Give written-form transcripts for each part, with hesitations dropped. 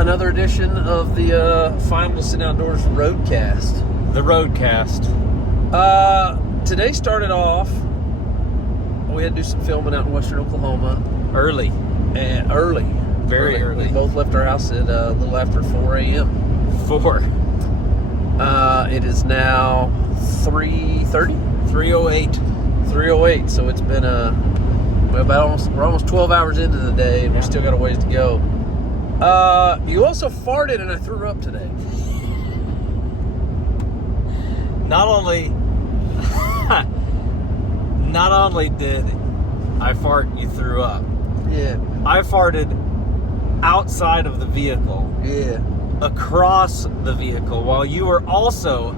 another edition of the Final Sit Outdoors Roadcast. The Roadcast. Today started off, we had to do some filming out in western Oklahoma. Early. Very early. We both left our house at a little after 4 a.m. 4. It is now 3:30? 3:08. 3:08, so it's been we're almost 12 hours into the day, and we still got a ways to go. You also farted, and I threw up today. Not only did I fart, you threw up. Yeah. I farted outside of the vehicle. Yeah. Across the vehicle, while you were also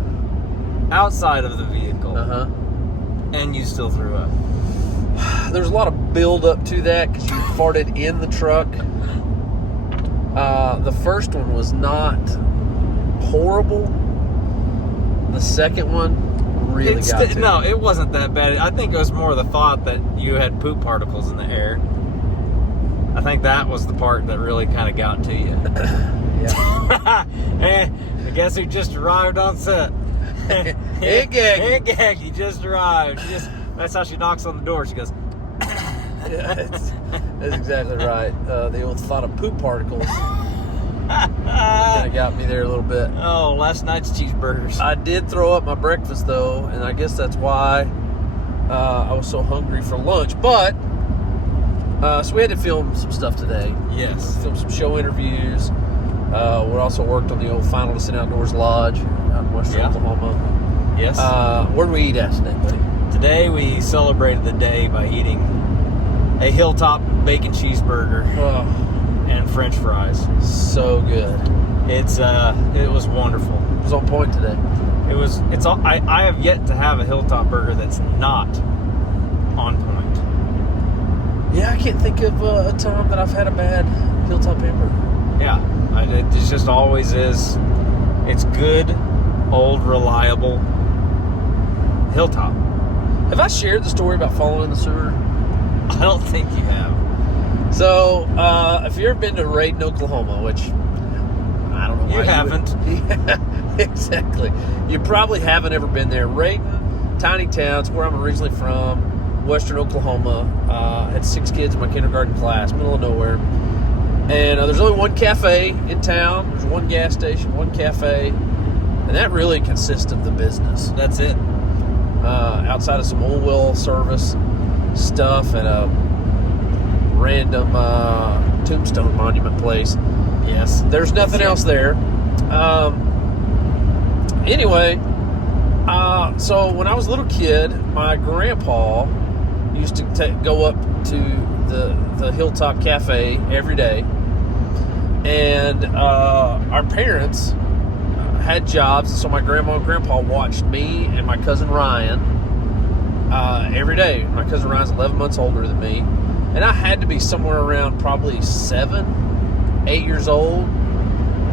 outside of the vehicle. Uh-huh. And you still threw up. There's a lot of build up to that because you farted in the truck. The first one was not horrible. The second one really got to No, me. it wasn't that bad. I think it was more the thought that you had poop particles in the air. I think that was the part that really kind of got to you. Yeah. And I guess who just arrived on set. Hey, Gag. Hey, Gag, you just arrived. That's how she knocks on the door. She goes, Yeah, that's exactly right. The old thought of poop particles kind of got me there a little bit. oh, last night's cheeseburgers. I did throw up my breakfast, though, and I guess that's why I was so hungry for lunch. But, so we had to film some stuff today. Yes. Film some show interviews. We also worked on the old Final Sit Outdoors Lodge out in western Oklahoma. Yes. Where did we eat at today, buddy? Today we celebrated the day by eating a Hilltop bacon cheeseburger Oh, and French fries. so good. It was wonderful. It was on point today. I have yet to have a Hilltop burger that's not on point. Yeah, I can't think of a time that I've had a bad Hilltop hamburger. Yeah, it just always is. It's good, old, reliable Hilltop. Have I shared the story about falling in the sewer? I don't think you have. So, if you've ever been to Raiden, Oklahoma, which I don't know why You haven't. Yeah, exactly. You probably haven't ever been there. Raiden, tiny town, it's where I'm originally from, western Oklahoma. Had 6 kids in my kindergarten class, middle of nowhere. And there's only one cafe in town. There's one gas station, one cafe. And that really consists of the business. That's it. Outside of some oil well service stuff and a random tombstone monument place. Yes. There's nothing else there. Anyway, so when I was a little kid, my grandpa used to go up to the Hilltop Cafe every day. And our parents had jobs, so my grandma and grandpa watched me and my cousin Ryan every day. My cousin Ryan's 11 months older than me, and I had to be somewhere around probably 7, 8 years old.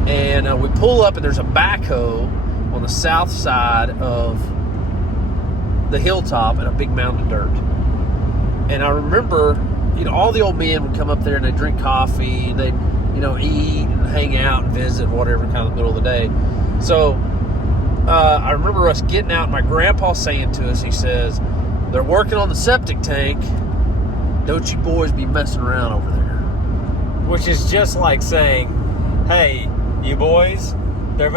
And we pull up, and there's a backhoe on the south side of the hilltop and a big mound of dirt. And I remember, all the old men would come up there and they'd drink coffee and they'd eat and hang out and visit, whatever, kind of the middle of the day. So I remember us getting out and my grandpa saying to us, he says, "They're working on the septic tank. Don't you boys be messing around over there." Which is just like saying, "Hey, you boys, they're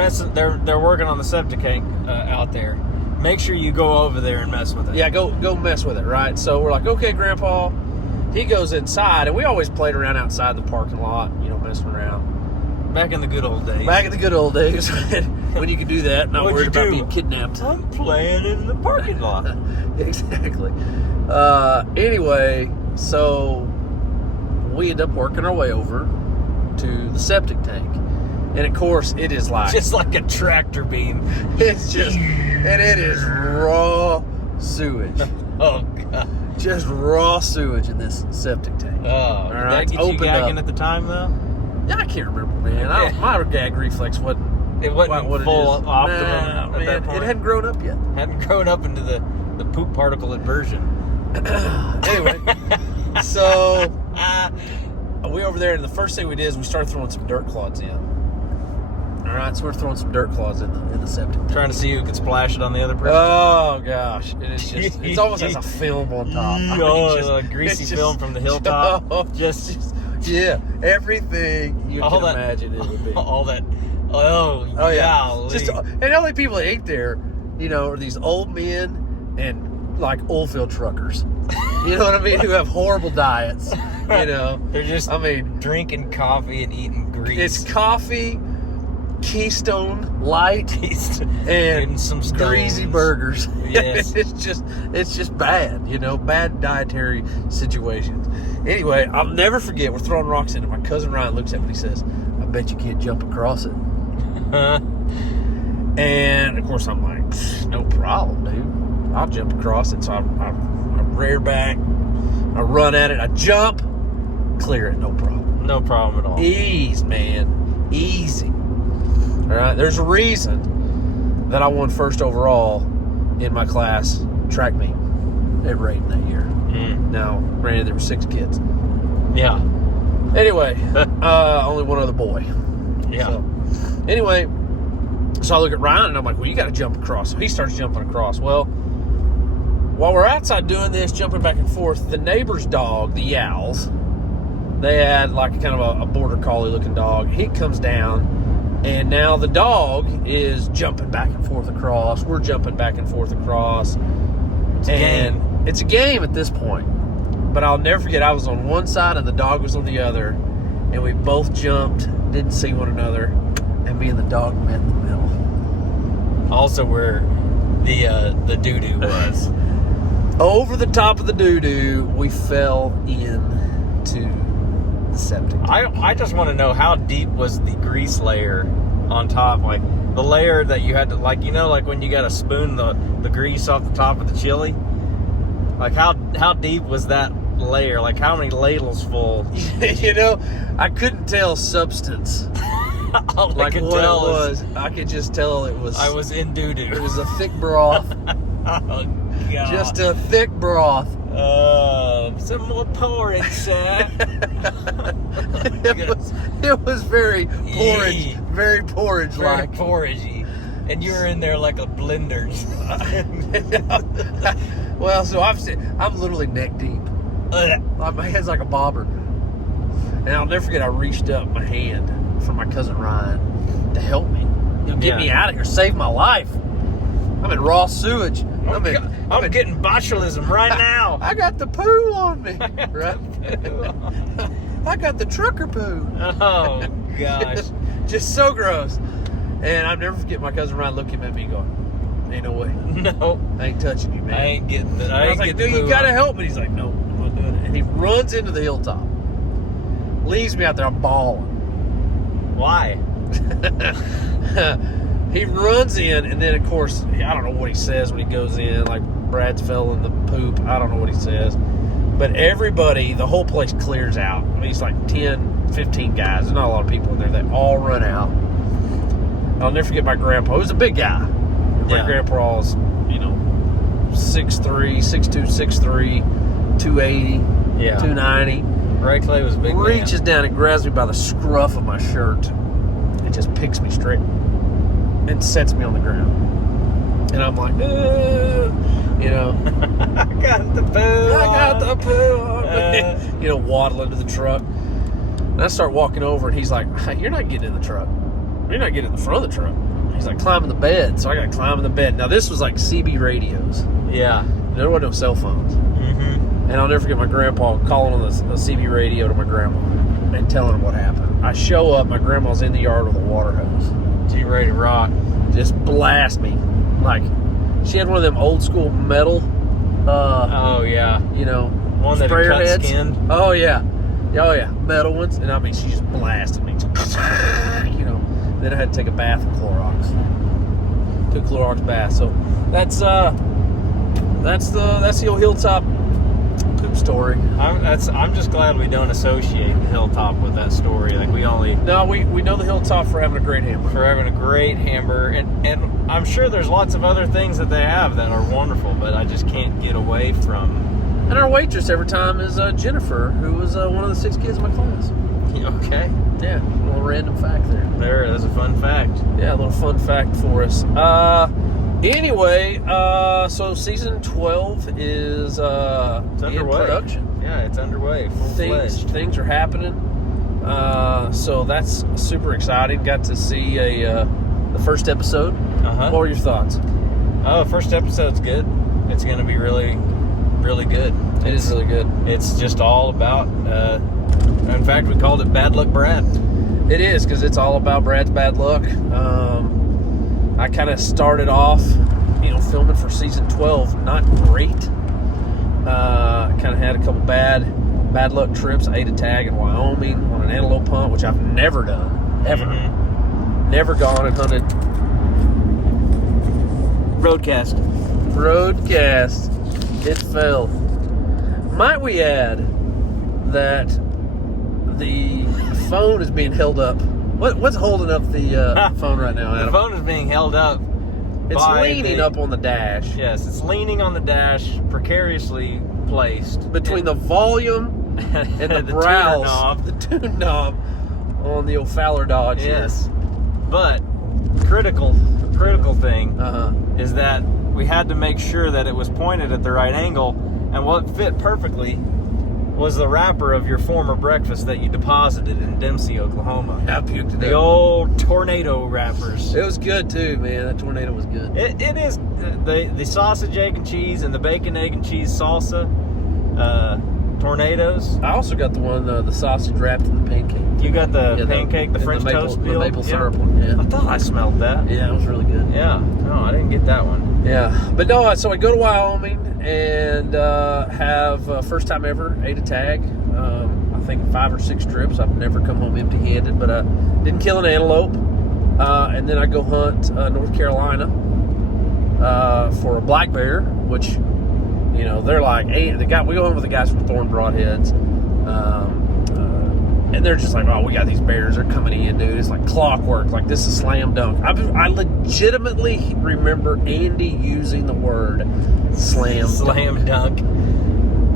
working on the septic tank out there. Make sure you go over there and mess with it." Yeah, go mess with it, right? So we're like, "Okay, Grandpa." He goes inside, and we always played around outside the parking lot, messing around. Back in the good old days. Back in the good old days when you could do that, not What'd worried you about do? being kidnapped. I'm playing in the parking lot. Exactly. Anyway, so we end up working our way over to the septic tank. And of course, it is like... Just like a tractor beam. It's just... And it is raw sewage. Oh, God. Just raw sewage in this septic tank. Oh, All did right, that get you opened gagging up. at the time, though? Yeah, I can't remember, man. My gag reflex wasn't... It wasn't what full it is. optimum Nah, at that point? It hadn't grown up yet. Hadn't grown up into the poop particle inversion. Anyway, so we over there, and the first thing we did is we started throwing some dirt clods in. All right, so we're throwing some dirt clods in the septic tank. Trying to see who could splash it on the other person. Oh gosh, and it's almost as a film on top. A greasy film from the hilltop. Yeah, everything you can imagine it would be. All that. Oh yeah. Just and the only people that ate there, are these old men and like oil field truckers. You know what I mean? Who have horrible diets. They're just drinking coffee and eating grease. It's coffee, Keystone Light, and some greasy burgers. Yes. it's just bad, bad dietary situations. Anyway, I'll never forget, we're throwing rocks in it. My cousin Ryan looks at me and he says, I bet you can't jump across it. And of course I'm like, no problem, dude. I'll jump across it. So I rear back, I run at it, I jump, clear it, no problem. No problem at all. Ease, man. Easy. All right, there's a reason that I won first overall in my class track meet at Raiden that year. Now, granted, there were 6 kids. Yeah. Anyway, only one other boy. Yeah. So, anyway, so I look at Ryan and I'm like, well, you got to jump across. So he starts jumping across. Well, while we're outside doing this, jumping back and forth, the neighbor's dog, the Yowls, they had like kind of a border collie looking dog. He comes down, and now the dog is jumping back and forth across. We're jumping back and forth across. It's a game. It's a game at this point. But I'll never forget, I was on one side and the dog was on the other, and we both jumped, didn't see one another, and me and the dog met in the middle. Also where the doo-doo was. Over the top of the doo-doo, we fell into the septic. I just want to know, how deep was the grease layer on top? Like the layer that you had to, like when you got to spoon the grease off the top of the chili? Like how deep was that layer? Like how many ladles full? I couldn't tell substance. All like I could what tell it was. I could just tell it was. I was in doo-doo. It was a thick broth. Oh God. Just a thick broth. Some more porridge, sir. It was very porridge, very porridge-like. Very porridgey. And you were in there like a blender. Well, so I'm literally neck deep. My head's like a bobber. And I'll never forget, I reached up my hand for my cousin Ryan to help me. Get me out of here, save my life. I'm in raw sewage. I'm getting botulism right now. I got the poo on me. Right? I got the trucker poo. Oh, gosh. Just so gross. And I'll never forget my cousin Ryan looking at me going, ain't no way. No. I ain't touching you, man. I ain't getting it. I was like, dude, you gotta help me. He's like, no, I'm not doing it. And he runs into the hilltop. Leaves me out there, I'm bawling. Why? He runs in, and then, of course, I don't know what he says when he goes in. Like, Brad's fell in the poop. I don't know what he says. But everybody, the whole place clears out. I mean, it's like 10, 15 guys. There's not a lot of people in there. They all run out. I'll never forget my grandpa. He was a big guy. My grandpa was, 6'3", 6'2", 6'3", 280, 290. Ray Clay was a big Reaches down and grabs me by the scruff of my shirt and just picks me straight and sets me on the ground. And I'm like, I got the poo. I got the poo on me. Waddling to the truck. And I start walking over, and he's like, hey, you're not getting in the truck. You're not getting in the front of the truck. He's like, climbing the bed. So I got to climb in the bed. Now, this was like CB radios. Yeah. There wasn't no cell phones. Mm-hmm. And I'll never forget my grandpa calling on the CB radio to my grandma and telling him what happened. I show up, my grandma's in the yard with a water hose. She ready to rock. Just blast me. Like, she had one of them old school metal, oh, yeah. One that sprayer cut heads. Skin. Oh, yeah. Oh, yeah. Metal ones. And I mean, she just blasted me. Then I had to take a bath of Clorox. Took a Clorox bath. So that's the old hilltop poop story. I'm just glad we don't associate the hilltop with that story. Like we know the hilltop for having a great hamburger. And I'm sure there's lots of other things that they have that are wonderful, but I just can't get away from And our waitress every time is Jennifer, who was one of the 6 kids in my class. Okay. Yeah, a little random fact there. That's a fun fact. Yeah, a little fun fact for us. Anyway, so season 12 is It's in underway. production. Yeah, it's underway. Full-fledged. Things are happening. So that's super exciting. Got to see the first episode. Uh-huh. What were your thoughts? Oh, first episode's good. It's going to be really, really good. It is really good. It's just all about, in fact, we called it Bad Luck Brad. It is, because it's all about Brad's bad luck. I kind of started off, filming for season 12. Not great. Kind of had a couple bad luck trips. I ate a tag in Wyoming on an antelope hunt, which I've never done, ever. Mm-hmm. Never gone and hunted. Roadcast. It fell. Might we add that the phone is being held up? What's holding up the phone right now, Adam? The phone is being held up. It's leaning up on the dash. Yes, it's leaning on the dash, precariously placed between the volume and the browse, the tune knob on the old Fowler Dodge. Yes, but critical thing is that we had to make sure that it was pointed at the right angle, and what fit perfectly was the wrapper of your former breakfast that you deposited in Dempsey, Oklahoma. I puked it The up. old tornado wrappers. It was good too, man. That tornado was good. It is the sausage, egg, and cheese, and the bacon, egg, and cheese salsa tornadoes. I also got the one, the sausage wrapped in the pancake. You got the pancake, the French toast the meal? maple syrup one. Yeah. I thought I smelled that. Yeah, it was really good. Yeah. No, I didn't get that one. Yeah, but no. So I go to Wyoming and have first time ever ate a tag. I think 5 or 6 trips. I've never come home empty-handed, but didn't kill an antelope. And then I go hunt North Carolina for a black bear, which they're like, hey, we go in with the guys from Thorn Broadheads, and they're just like, oh, we got these bears. They're coming in, dude. It's like clockwork. Like, this is slam dunk. I legitimately remember Andy using the word slam dunk.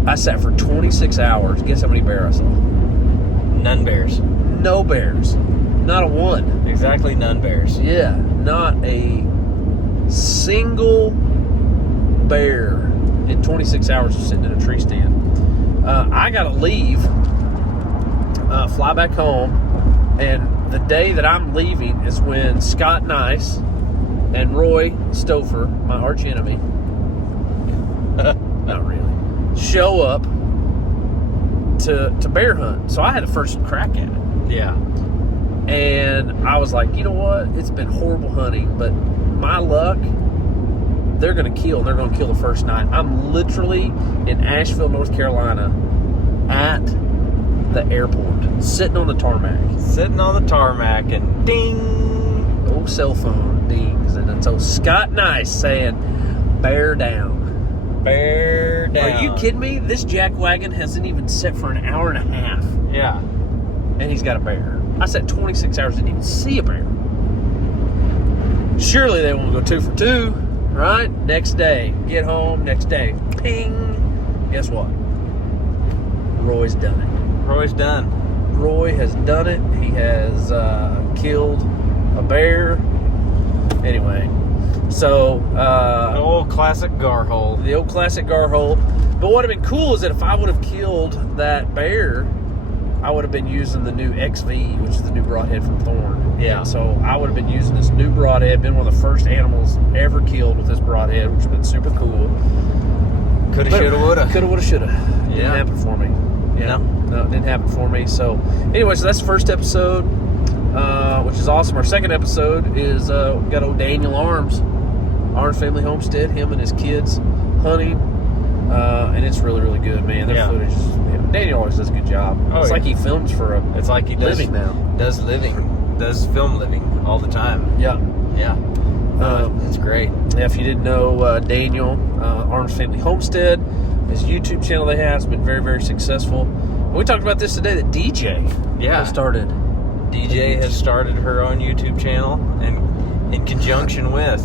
I sat for 26 hours. Guess how many bears I saw? None bears. No bears. Not a one. Exactly, none bears. Yeah, not a single bear in 26 hours of sitting in a tree stand. I got to leave, fly back home, and the day that I'm leaving is when Scott Nice and Roy Stouffer, my arch enemy, not really, show up to bear hunt. So I had the first crack at it. Yeah. And I was like, you know what? It's been horrible hunting, but my luck, they're going to kill. They're going to kill the first night. I'm literally in Asheville, North Carolina, at the airport, sitting on the tarmac. Sitting on the tarmac, and ding! Old cell phone dings. And it's old Scott Nice saying, bear down. Bear down. Are you kidding me? This jack wagon hasn't even set for an hour and a half. Yeah. And he's got a bear. I sat 26 hours, didn't even see a bear. Surely they won't go 2 for 2, right? Next day, get home, next day, ping. Guess what? Roy's done it. Roy's done. Roy has done it. He has killed a bear. Anyway, so The old classic gar hole. the old classic gar hole. But what would have been cool is that if I would have killed that bear, I would have been using the new XV, which is the new broadhead from Thorn. Yeah. And so I would have been using this new broadhead, been one of the first animals ever killed with this broadhead, which would have been super cool. Coulda, shoulda, woulda. Coulda, woulda, shoulda. Didn't Yeah. happen for me. Yeah. No, it didn't happen for me. So, anyway, so that's the first episode, which is awesome. Our second episode is we got old Daniel Arms Family Homestead, him and his kids hunting. And it's really, really good, man. Their footage is, Daniel always does a good job. It's like he films for a It's like he does living now. Does film living all the time. Yeah. Yeah. It's great. If you didn't know, Daniel Arms Family Homestead, his YouTube channel they have has been very, very successful. And we talked about this today, that DJ has started. DJ has started her own YouTube channel, and in conjunction with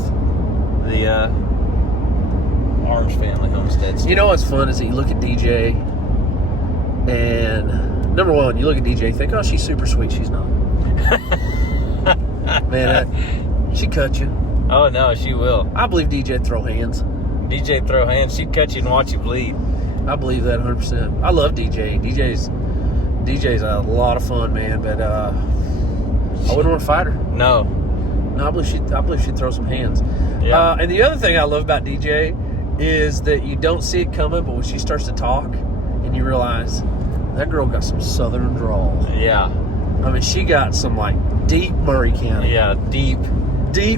Arms Family Homesteads. You know what's fun is that you look at DJ, and number one, you look at DJ, you think, oh, she's super sweet. She's not. Man, she cut you. Oh no, she will. I believe DJ throw hands. DJ throw hands. She'd cut you and watch you bleed. I believe that 100%. I love DJ. DJ's a lot of fun, man. But I wouldn't want to fight her. No. No, I believe she'd throw some hands. Yeah. And the other thing I love about DJ is that you don't see it coming, but when she starts to talk, and you realize that girl got some southern drawl. Yeah. I mean, she got some like deep Murray County. Yeah, deep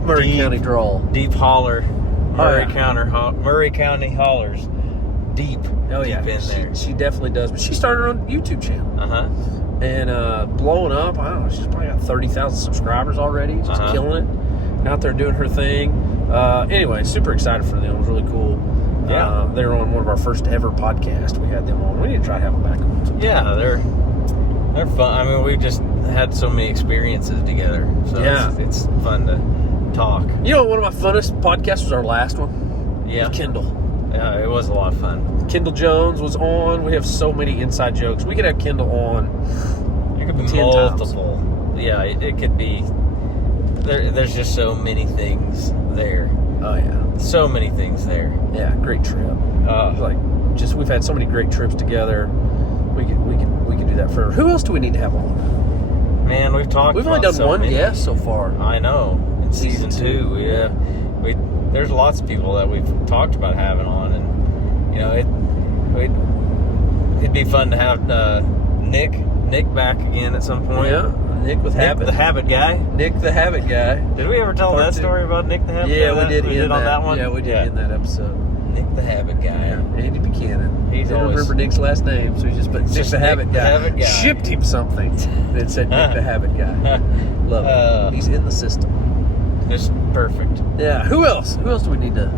Murray County drawl. Deep holler. Murray yeah. Murray County hollers. Deep. Oh yeah, deep in there. She definitely does. But she started her own YouTube channel. And blowing up. I don't know. She's probably got 30,000 subscribers already. Just killing it. Out there doing her thing. Anyway, super excited for them. It was really cool. Yeah. They were on one of our first ever podcasts. We had them on. We need to try to have them back on sometime. Yeah, they're fun. I mean, we've just had so many experiences together. So yeah. It's fun to talk. You know, one of my funnest podcasts was our last one. Yeah. Kendall. Yeah, it was a lot of fun. Kendall Jones was on. We have so many inside jokes. We could have Kendall on. It could be 10 multiple. times. Yeah, it could be. There's just so many things there. Oh yeah. So many things there. Yeah, great trip. We've had so many great trips together. We could do that forever. Who else do we need to have on? Man, we've only done one guest so far. I know. In season 2, yeah. There's lots of people that we've talked about having on, and you know, it'd be fun to have Nick back again at some point. Yeah, Nick with Habit. The Habit guy. Nick the Habit guy. Did we ever tell that story about Nick the Habit guy? Yeah, we did on that one. Yeah, we did in that episode. Nick the Habit guy. Yeah, Andy Buchanan. He's I don't always remember Nick's last name, so he just put Nick the Habit guy. Shipped him something, and it said Nick the Habit guy. Love it. He's in the system. Just perfect. Yeah. Who else? Who else do we need to?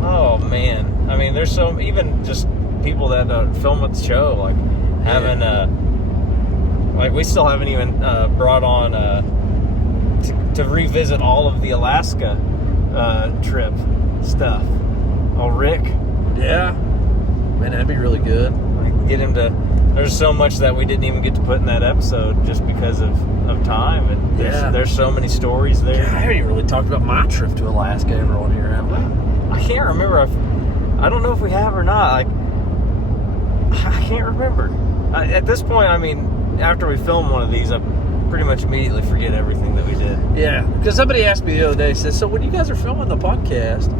Oh man, I mean, there's so even just people that film at the show, like having like we still haven't even brought on to revisit all of the Alaska trip stuff. Oh, Rick. Yeah. Man, that'd be really good. Like, get him to. There's so much that we didn't even get to put in that episode just because of time, and there's so many stories there. God, I haven't even really talked about my trip to Alaska ever on here, have we? I can't remember. I don't know if we have or not. Like, I can't remember. At this point, I mean, after we film one of these, I pretty much immediately forget everything that we did. Yeah, because somebody asked me the other day, said, so when you guys are filming the podcast,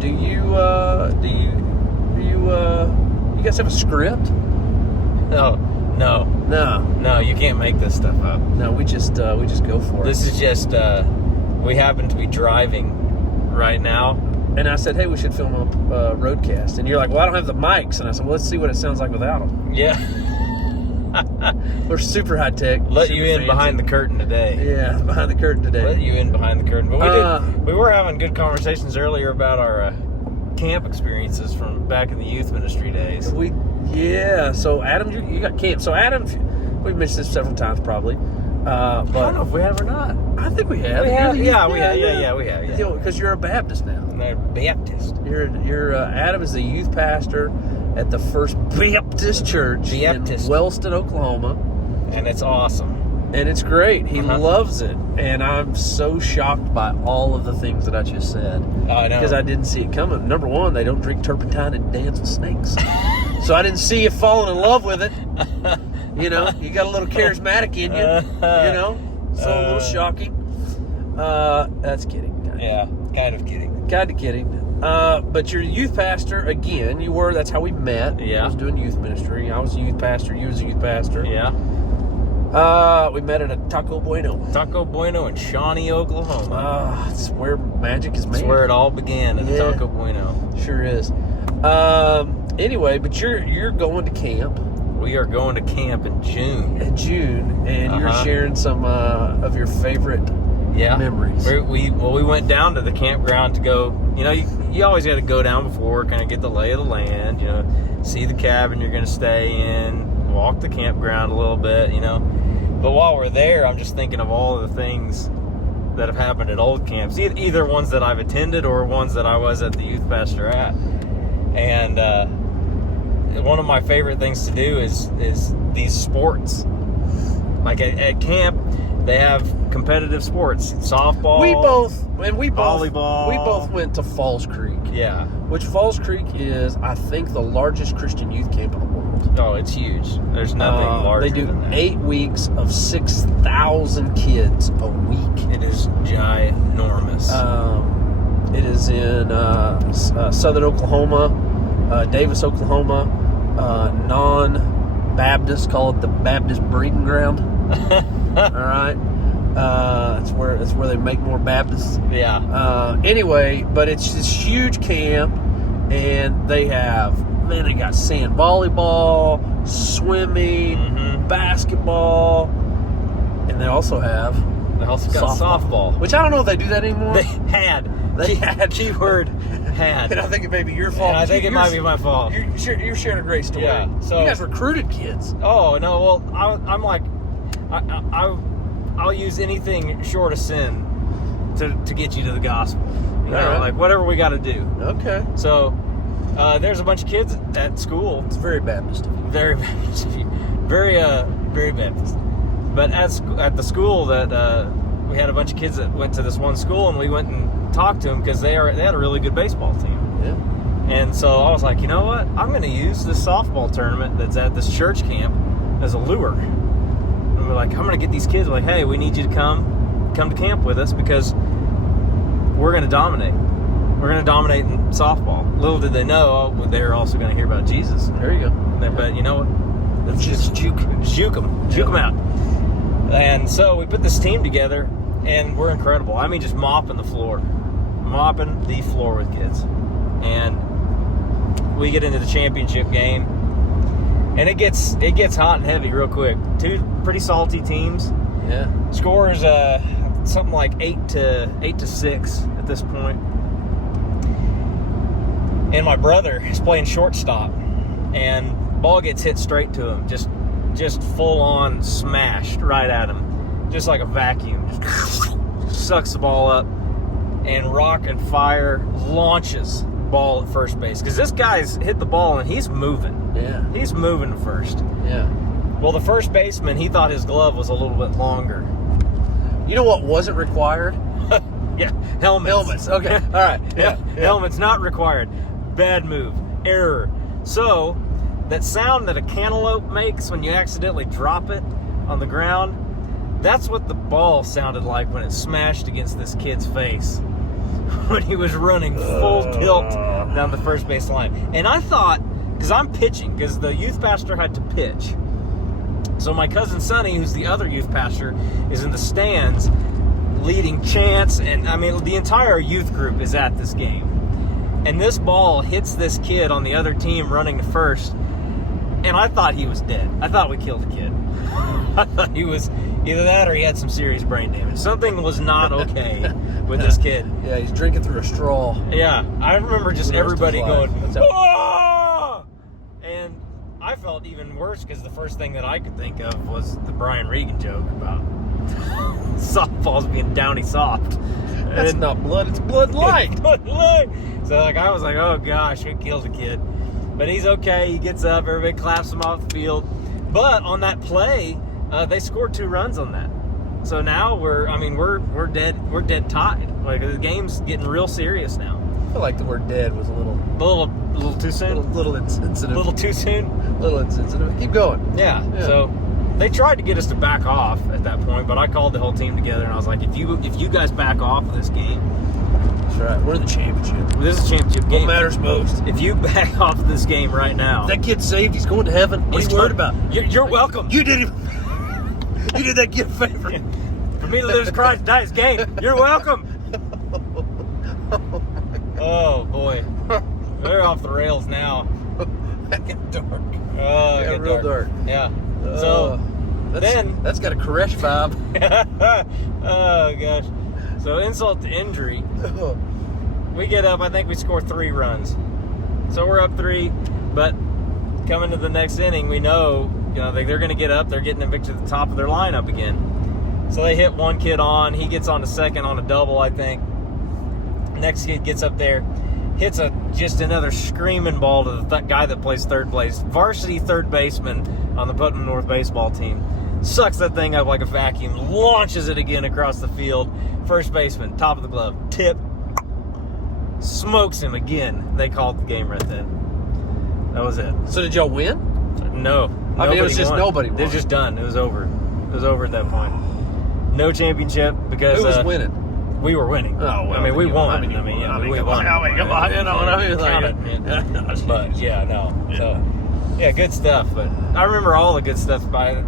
do you guys have a script? No, you can't make this stuff up. No, we just go for it. This is just we happen to be driving right now, and I said, hey, we should film a Roadcast, and you're like, well, I don't have the mics, and I said, well, let's see what it sounds like without them. Yeah. We're super high tech. Let you in behind the curtain today. Yeah, behind the curtain today. Let you in behind the curtain. But we were having good conversations earlier about our camp experiences from back in the youth ministry days. So Adam, you got camp. So Adam, we've mentioned this several times probably. But I don't know if we have or not. I think we have. We have. We have. Because you're a Baptist now. I'm a Baptist. You're Adam is the youth pastor at the First Baptist Church in Wellston, Oklahoma, and it's awesome. And it's great. He loves it, and I'm so shocked by all of the things that I just said. Oh, I know. Because I didn't see it coming. Number one, they don't drink turpentine and dance with snakes. So I didn't see you falling in love with it. You know, you got a little charismatic in you. You know, so a little shocking. That's kidding. Yeah, kind of kidding. Kind of kidding. But you're a youth pastor again. You were. That's how we met. Yeah. I was doing youth ministry. I was a youth pastor. You was a youth pastor. Yeah. We met at a Taco Bueno. Taco Bueno in Shawnee, Oklahoma. It's where magic is made. It's where it all began at Taco Bueno. Sure is. Anyway, but you're going to camp. We are going to camp in June. And you're sharing some of your favorite memories. We went down to the campground to go. You know, you always got to go down before, kind of get the lay of the land. You know, see the cabin you're going to stay in, walk the campground a little bit. You know, but while we're there, I'm just thinking of all of the things that have happened at old camps, either ones that I've attended or ones that I was at the youth pastor at. And one of my favorite things to do is these sports. Like at camp, they have competitive sports, softball. Volleyball. We both went to Falls Creek. Yeah. Which Falls Creek is, I think, the largest Christian youth camp in the world. Oh, it's huge. There's nothing larger than that. They do 8 weeks of 6,000 kids a week. It is ginormous. It is in southern Oklahoma, Davis, Oklahoma. Non-Baptist, call it the Baptist breeding ground. All right. It's where they make more Baptists. Yeah. Anyway, but it's this huge camp, and they got sand volleyball, swimming, basketball, and they also got softball. Which I don't know if they do that anymore. They had. Keyword had. And I think it may be your fault. And I think it might be my fault. You're sharing a great story. Yeah. So you guys recruited kids. Oh no! Well, I'm like, I'll use anything short of sin to get you to the gospel. You know, right. like whatever we got to do. Okay. So there's a bunch of kids at school. It's very Baptist of you. Very Baptist of you. Very Baptist. But at the school that we had a bunch of kids that went to this one school, and we went and talked to them because they had a really good baseball team. Yeah. And so I was like, you know what? I'm going to use this softball tournament that's at this church camp as a lure. And we're like, I'm going to get these kids. We're like, hey, we need you to come to camp with us because we're going to dominate. We're going to dominate in softball. Little did they know, they're also going to hear about Jesus. There you go. But you know what? Let's just juke them out. And so we put this team together, and we're incredible. I mean, just mopping the floor with kids. And we get into the championship game, and it gets hot and heavy real quick. Two pretty salty teams. Yeah. Scores something like 8-6 at this point. And my brother is playing shortstop, and ball gets hit straight to him, just full on smashed right at him, just like a vacuum. Just sucks the ball up, and Rock and Fire launches ball at first base because this guy's hit the ball and he's moving. Yeah. He's moving to first. Yeah. Well, the first baseman, he thought his glove was a little bit longer. You know what wasn't required? Yeah, helmets. Okay. All right. Yeah. Helmets not required. Bad move. Error. So, that sound that a cantaloupe makes when you accidentally drop it on the ground, that's what the ball sounded like when it smashed against this kid's face when he was running full tilt down the first base line. And I thought, because I'm pitching, because the youth pastor had to pitch. So my cousin Sonny, who's the other youth pastor, is in the stands leading chants, and I mean the entire youth group is at this game. And this ball hits this kid on the other team running to first, and I thought he was dead. I thought we killed a kid. I thought he was either that or he had some serious brain damage. Something was not okay with this kid. Yeah, he's drinking through a straw. Yeah, I remember just everybody going, "Whoa!" And I felt even worse because the first thing that I could think of was the Brian Regan joke about softballs being downy soft. That's not blood, it's blood light. Blood light. So I was like, oh gosh, we killed a kid. But he's okay. He gets up. Everybody claps him off the field. But on that play, they scored 2 runs on that. So now we're dead. We're dead tied. Like the game's getting real serious now. I feel like the word "dead" was a little too soon. Little insensitive. A little too soon. Little insensitive. Keep going. Yeah. So they tried to get us to back off at that point, but I called the whole team together and I was like, if you guys back off of this game, that's right. We're in the championship. This is a championship game. What matters most? If you back off of this game right now, that kid's saved. He's going to heaven. What are you worried about? You're welcome. You did that kid a favor. For me to lose Christ tonight's game, you're welcome. Oh boy, they're off the rails now. That get dark. Oh, yeah, real dark. Yeah. So that's got a Koresh vibe. Oh gosh. So insult to injury. We get up. I think we score 3 runs. So we're up 3, but coming to the next inning, we know they're going to get up. They're getting evicted to the top of their lineup again. So they hit one kid on. He gets on the second on a double, I think. Next kid gets up there, hits just another screaming ball to the guy that plays third place. Varsity third baseman on the Putnam North baseball team. Sucks that thing up like a vacuum. Launches it again across the field. First baseman, top of the glove. Tip. Smokes him again. They called the game right then. That was it. So did y'all win? No. I mean, it was just won. nobody won. It was just done. It was over. It was over at that point. No championship because... Who was winning? We were winning. Oh, well, I mean, we won. We won. Come on, you know what I mean? But, yeah, no. So, yeah, good stuff. But I remember all the good stuff about it.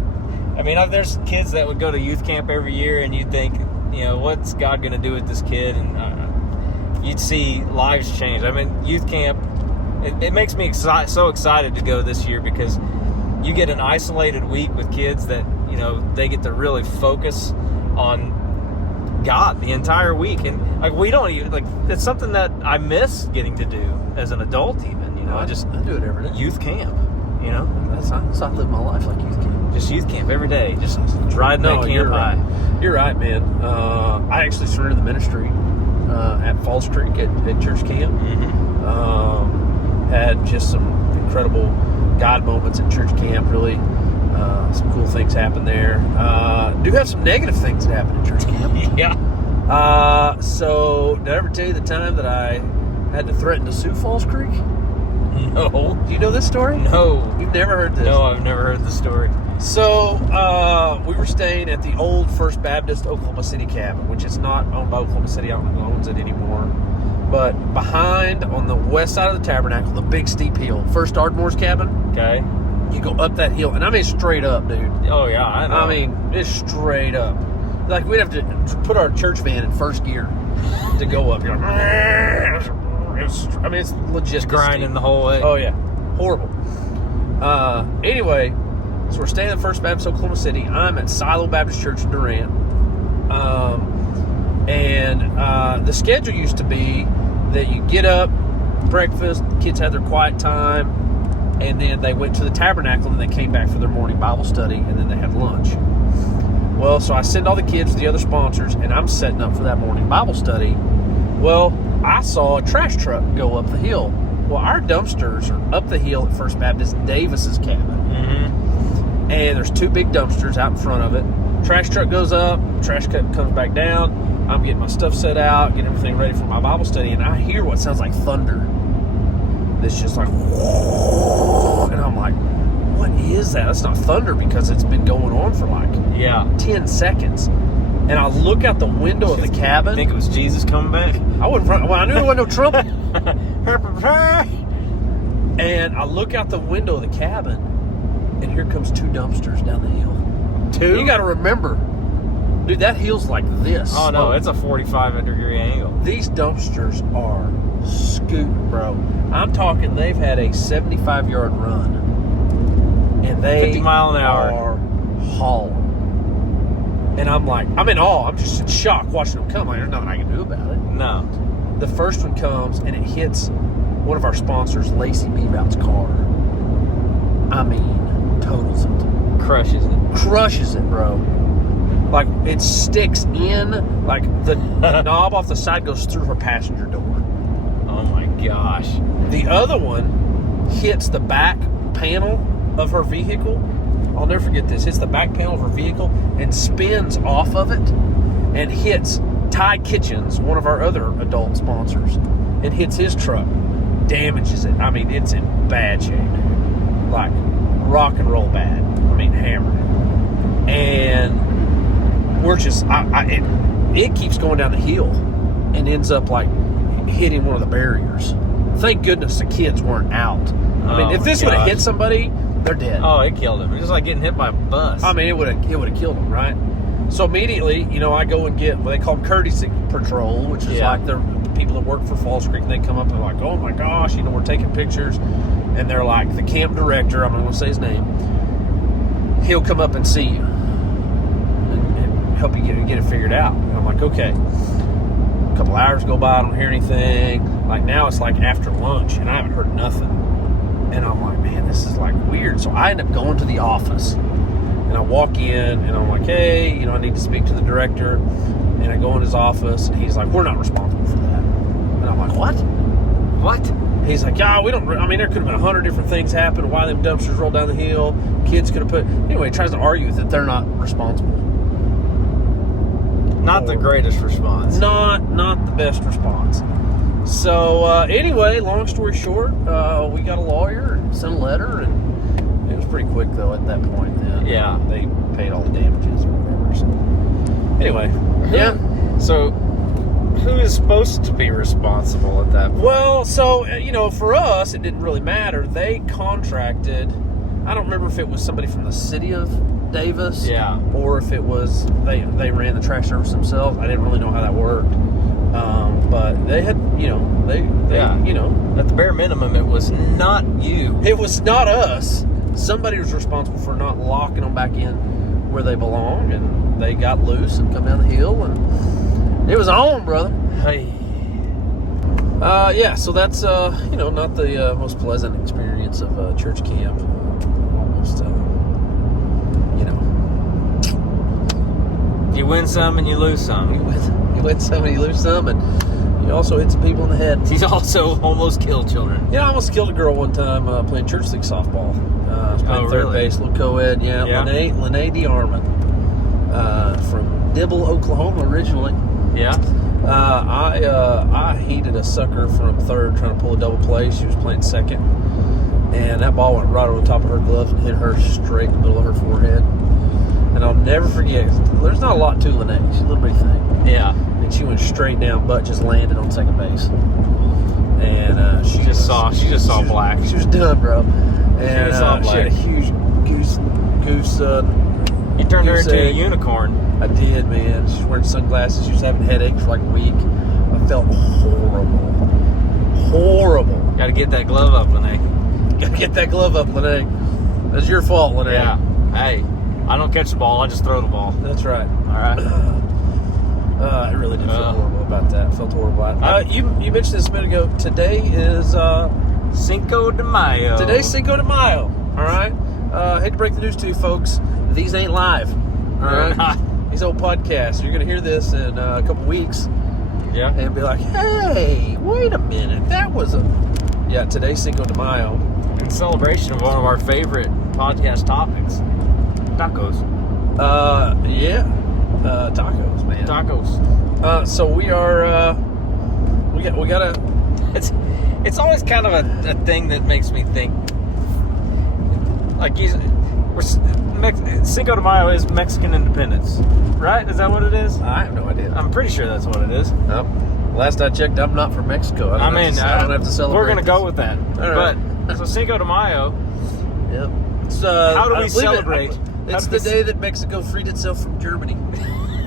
I mean, there's kids that would go to youth camp every year, and you'd think, you know, what's God going to do with this kid? And you'd see lives change. I mean, youth camp, it makes me so excited to go this year because you get an isolated week with kids that, you know, they get to really focus on God the entire week. And, like, we don't even, like, it's something that I miss getting to do as an adult even, you know. I do it every day. Youth camp, you know. That's how I live my life, like youth camp. Just youth camp every day. Just riding that camp ride. You're right, man. I actually surrendered the ministry at Falls Creek at church camp. Mm-hmm. Had just some incredible God moments at church camp. Really, some cool things happened there. Do have some negative things that happened at church camp. Yeah. So did I ever tell you the time that I had to threaten to sue Falls Creek? No. Do you know this story? No. You've never heard this? No, I've never heard the story. So, we were staying at the old First Baptist Oklahoma City cabin, which is not owned by Oklahoma City. I don't know who owns it anymore. But behind, on the west side of the tabernacle, the big steep hill, First Ardmore's cabin. Okay. You go up that hill, and I mean straight up, dude. Oh, yeah, I know. I mean, it's straight up. Like, we'd have to put our church van in first gear to go up. You're like, it's legit. Just grinding steep the whole way. Oh, yeah. Horrible. Anyway, so we're staying at First Baptist Oklahoma City. I'm at Silo Baptist Church in Durant. And the schedule used to be that you get up, breakfast, kids had their quiet time, and then they went to the tabernacle and they came back for their morning Bible study, and then they had lunch. Well, so I send all the kids to the other sponsors, and I'm setting up for that morning Bible study. Well, I saw a trash truck go up the hill. Well, our dumpsters are up the hill at First Baptist Davis's cabin. Mm-hmm. And there's two big dumpsters out in front of it. Trash truck goes up, trash truck comes back down. I'm getting my stuff set out, getting everything ready for my Bible study, and I hear what sounds like thunder. It's just like, whoa, and I'm like, what is that? That's not thunder because it's been going on for like 10 seconds. And I look out the window of the cabin. Think it was Jesus coming back? I wouldn't run. Well, I knew there wasn't no trumpet. And I look out the window of the cabin, and here comes two dumpsters down the hill. Two? You got to remember, dude, that hill's like this. Oh, no, it's a 45-degree angle. These dumpsters are scooting, bro. I'm talking they've had a 75-yard run, and they 50 mile an hour. are hauling. And I'm like, I'm in awe. I'm just in shock watching them come. Like, there's nothing I can do about it. No. The first one comes, and it hits one of our sponsors, Lacey Bebout's car. I mean, totals it. Crushes it. Crushes it, bro. Like, it sticks in, like, the knob off the side goes through her passenger door. Oh, my gosh. The other one hits the back panel of her vehicle. I'll never forget this. Hits the back panel of her vehicle and spins off of it and hits Ty Kitchens, one of our other adult sponsors, and hits his truck. Damages it. I mean, it's in bad shape. Like, rock and roll bad. I mean, hammered. And we're just, it keeps going down the hill and ends up, like, hitting one of the barriers. Thank goodness the kids weren't out. I mean, if this would have hit somebody, they're dead. Oh, it killed him. It was like getting hit by a bus. I mean, it would have killed them, right? So immediately, you know, I go and get what they call courtesy patrol, which is like the people that work for Falls Creek, and they come up and like, oh my gosh, you know, we're taking pictures, and they're like, the camp director, I'm not going to say his name, he'll come up and see you and help you get it figured out. And I'm like, okay. A couple hours go by, I don't hear anything. Like, now it's like after lunch, and I haven't heard nothing. And I'm like, man, this is like weird. So I end up going to the office. And I walk in, and I'm like, hey, I need to speak to the director. And I go in his office, and he's like, we're not responsible for that. And I'm like, what? He's like, yeah, we don't. I mean, there could have been 100 different things happen. Why them dumpsters rolled down the hill? Kids could have put. Anyway, he tries to argue that they're not responsible. Not the greatest response. Not the best response. So anyway, long story short, we got a lawyer and sent a letter, and it was pretty quick though at that point. Then they paid all the damages or whatever. So anyway, yeah. So who is supposed to be responsible at that point? Well, so for us, it didn't really matter. They contracted. I don't remember if it was somebody from the city of Davis, or if it was they ran the trash service themselves. I didn't really know how that worked. But they had, at the bare minimum, it was not you. It was not us. Somebody was responsible for not locking them back in where they belong, and they got loose and come down the hill, and it was on, brother. Hey. So that's, not the most pleasant experience of church camp. Almost, You win some and you lose some. You win some and you lose some, and you also hit some people in the head. He's also almost killed children. I almost killed a girl one time playing church league softball. I was playing third base, little co-ed. Lene DeArmond from Dibble, Oklahoma originally. I heated a sucker from third trying to pull a double play. She was playing second, and that ball went right over the top of her gloves and hit her straight in the middle of her forehead. And I'll never forget. There's not a lot to Lene. She's a little bitty thing. And she went straight down, but just landed on second base. And she just saw black. She was done, bro. And she had a huge goose. You turned her into a unicorn. I did, man. She was wearing sunglasses. She was having headaches for like a week. I felt horrible. Got to get that glove up, Lene. Got to get that glove up, Lene. That's your fault, Lene. Yeah. Hey. I don't catch the ball. I just throw the ball. That's right. All right. I really did feel horrible about that. I felt horrible about it. You mentioned this a minute ago. Today is Cinco de Mayo. Today's Cinco de Mayo. All right. Hate to break the news to you, folks. These ain't live. All right. These old podcasts. You're gonna hear this in a couple weeks. Yeah. And be like, hey, wait a minute. That was today's Cinco de Mayo. In celebration of one of our favorite podcast topics. Tacos. Tacos, man. Tacos. So we are, we gotta. It's always kind of a thing that makes me think. Like Cinco de Mayo is Mexican independence, right? Is that what it is? I have no idea. I'm pretty sure that's what it is. Last I checked, I'm not from Mexico. I don't have to celebrate. We're gonna go with that. All right. But so Cinco de Mayo. Yep. How do we celebrate? It's the day that Mexico freed itself from Germany.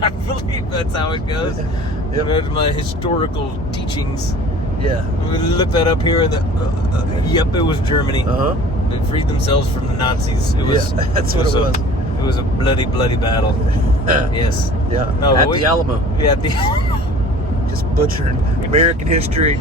I believe that's how it goes. Yep. There's my historical teachings. Yeah. We look that up here. Yep, it was Germany. They freed themselves from the Nazis. That's what it was. It was a bloody, bloody battle. Yes. Yeah. No, at the Alamo. Yeah, at the just butchering American history,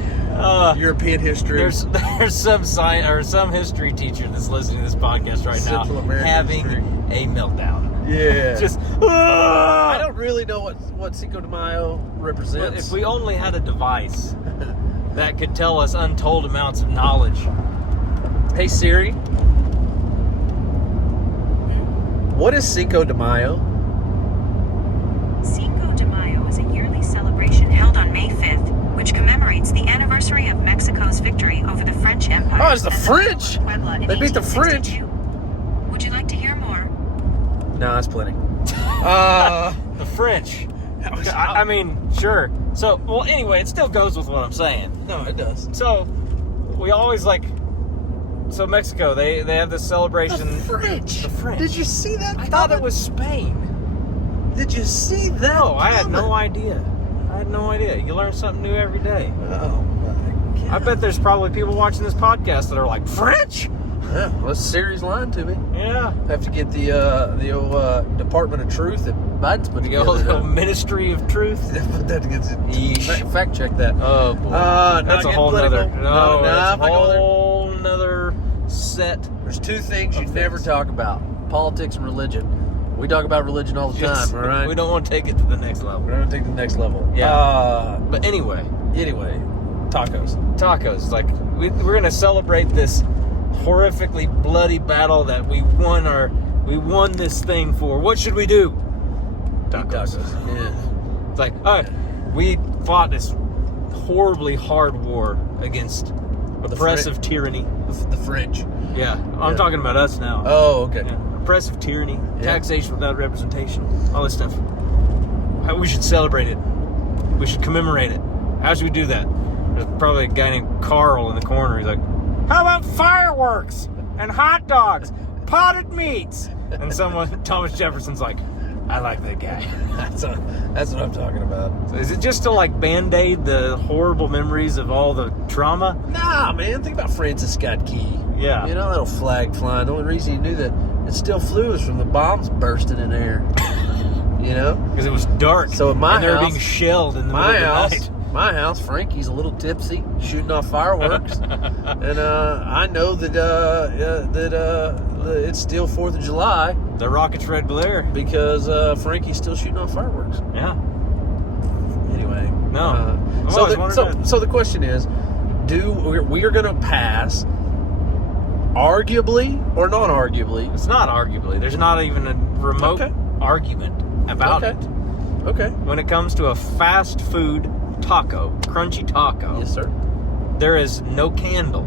European history. There's some science or some history teacher that's listening to this podcast right now having a meltdown. Yeah. Just I don't really know what Cinco de Mayo represents. But if we only had a device that could tell us untold amounts of knowledge. Hey Siri, what is Cinco de Mayo? Cinco de Mayo is a yearly celebration held on May 5th, which commemorates the anniversary of Mexico's victory over the French Empire. Oh, it's the French! They beat the French! Would you like to hear more? No, that's plenty. The French. I mean, sure. So, well, anyway, it still goes with what I'm saying. No, it does. So, we always so Mexico, they have this celebration. The French. Did you see that? I thought it was Spain. Did you see that? No, I had no idea. You learn something new every day. Oh my God. I bet there's probably people watching this podcast that are like, French? Yeah, well, Siri's lying to me. Yeah. Have to get the old Department of Truth that Biden's put together. The old Ministry of Truth. Put that together. Fact check that. Oh boy. That's a whole nother. That's a whole nother set. There's two things you never talk about: politics and religion. We talk about religion all the time, all right? We don't want to take it to the next level. We're going to take the next level. Yeah. But anyway, tacos. Like, we're going to celebrate this horrifically bloody battle that we won this thing for. What should we do? Tacos. Yeah. It's like, we fought this horribly hard war against oppressive tyranny. The French. Yeah, I'm talking about us now. Oh, okay. Yeah. Oppressive tyranny, taxation without representation, all this stuff. We should celebrate it. We should commemorate it. How should we do that? There's probably a guy named Carl in the corner. He's like, how about fireworks and hot dogs, potted meats? And Thomas Jefferson's like, I like that guy. That's what I'm talking about. So is it just to like band-aid the horrible memories of all the trauma? Nah, man. Think about Francis Scott Key. Yeah. You know, that little flag flying. The only reason you knew that it still flew is from the bombs bursting in air. You know? Because it was dark. So at my and they were house, being shelled in the middle of the night. My house, Frankie's a little tipsy, shooting off fireworks, and I know that it's still 4th of July. The rocket's red glare Because Frankie's still shooting off fireworks. Yeah. Anyway. No. So the question is, we are going to pass, arguably or non-arguably? It's not arguably. There's not even a remote argument about it. Okay. When it comes to a fast food taco, crunchy taco, Yes, sir. there is no candle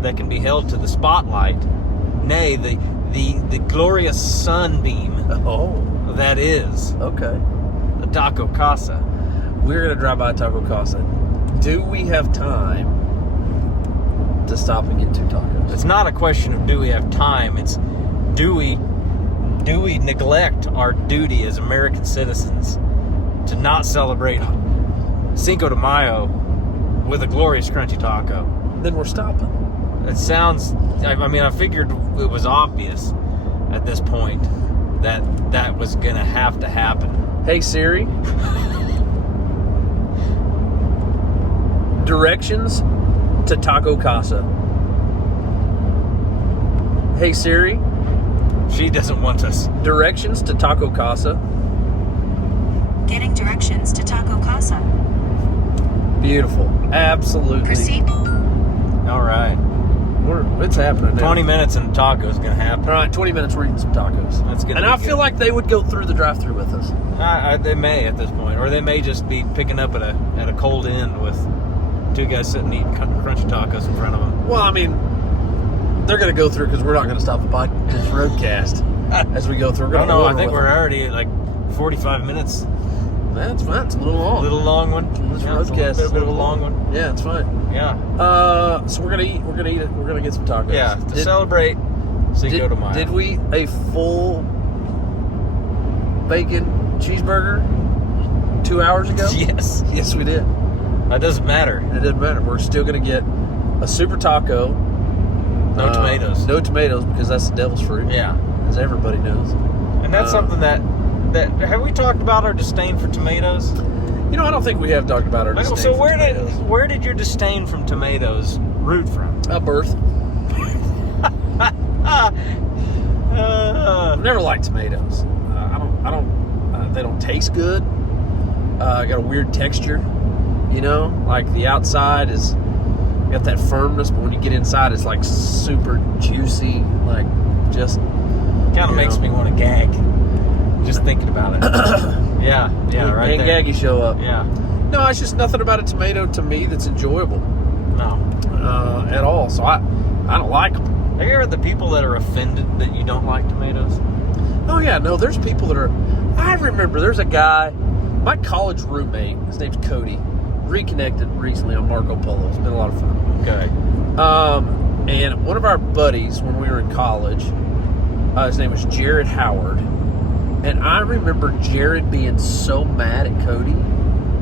that can be held to the spotlight. Nay, the glorious sunbeam Oh. that is Okay. the Taco Casa. We're going to drive by Taco Casa. Do we have time to stop and get 2 tacos? It's not a question of do we have time. It's do we neglect our duty as American citizens to not celebrate Cinco de Mayo with a glorious crunchy taco? Then we're stopping. It sounds, I mean, I figured it was obvious at this point that was going to have to happen. Hey Siri. Directions to Taco Casa. Hey Siri. She doesn't want us. Directions to Taco Casa. Getting directions to Taco Casa. Beautiful. Absolutely. Proceed. All right. It's happening now. 20 minutes and the taco is going to happen. All right, 20 minutes, we're eating some tacos. That's gonna and be I feel good. like they would go through the drive-thru with us. They may at this point, or they may just be picking up at a cold inn with 2 guys sitting eating crunchy tacos in front of them. Well, I mean, they're going to go through because we're not going to stop the podcast Roadcast as we go through. We're gonna I order think with we're them. already at like 45 minutes. That's fine. It's a little long. A little long one. This Yeah, it's Roadcast a is bit of a long one. Yeah, it's fine. Yeah. So we're gonna eat. We're gonna eat it. We're gonna get some tacos. Yeah. To celebrate Cinco de Mayo. Did we eat a full bacon cheeseburger 2 hours ago? Yes. Yes, we did. That doesn't matter. It doesn't matter. We're still gonna get a super taco. No tomatoes. No tomatoes because that's the devil's fruit. Yeah. As everybody knows. And that's something that have we talked about our disdain for tomatoes? You know, I don't think we have talked about our disdain So for tomatoes. where did your disdain from tomatoes root from? Birth. I've never liked tomatoes. They don't taste good. Got a weird texture. You know, like the outside is got that firmness, but when you get inside, it's like super juicy. Like just Kind of makes me want to gag just thinking about it. Yeah, right and there. gaggy show up. Yeah, No, it's just nothing about a tomato to me that's enjoyable no. at all. So I don't like them. Have you heard the people that are offended that you don't like tomatoes? Oh yeah, no, there's people that are. I remember there's a guy, my college roommate. His name's Cody. Reconnected recently on Marco Polo. It's been a lot of fun. Okay. And one of our buddies when we were in college, his name was Jared Howard, and I remember Jared being so mad at Cody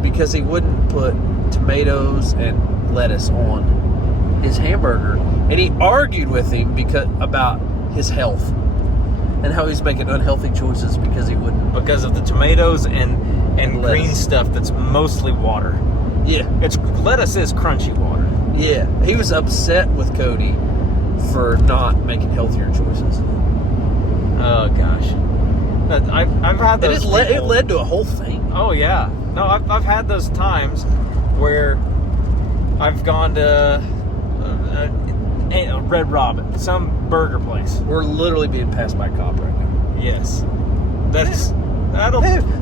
because he wouldn't put tomatoes and lettuce on his hamburger, and he argued with him about his health and how he's making unhealthy choices because he wouldn't. Because of the tomatoes and green lettuce. stuff that's mostly water. Yeah, Lettuce is crunchy water. yeah. He was upset with Cody for not making healthier choices. Oh gosh. I've had those. It led to a whole thing. Oh yeah, no, I've had those times where I've gone to a Red Robin, some burger place. We're literally being passed by a cop right now. Yes,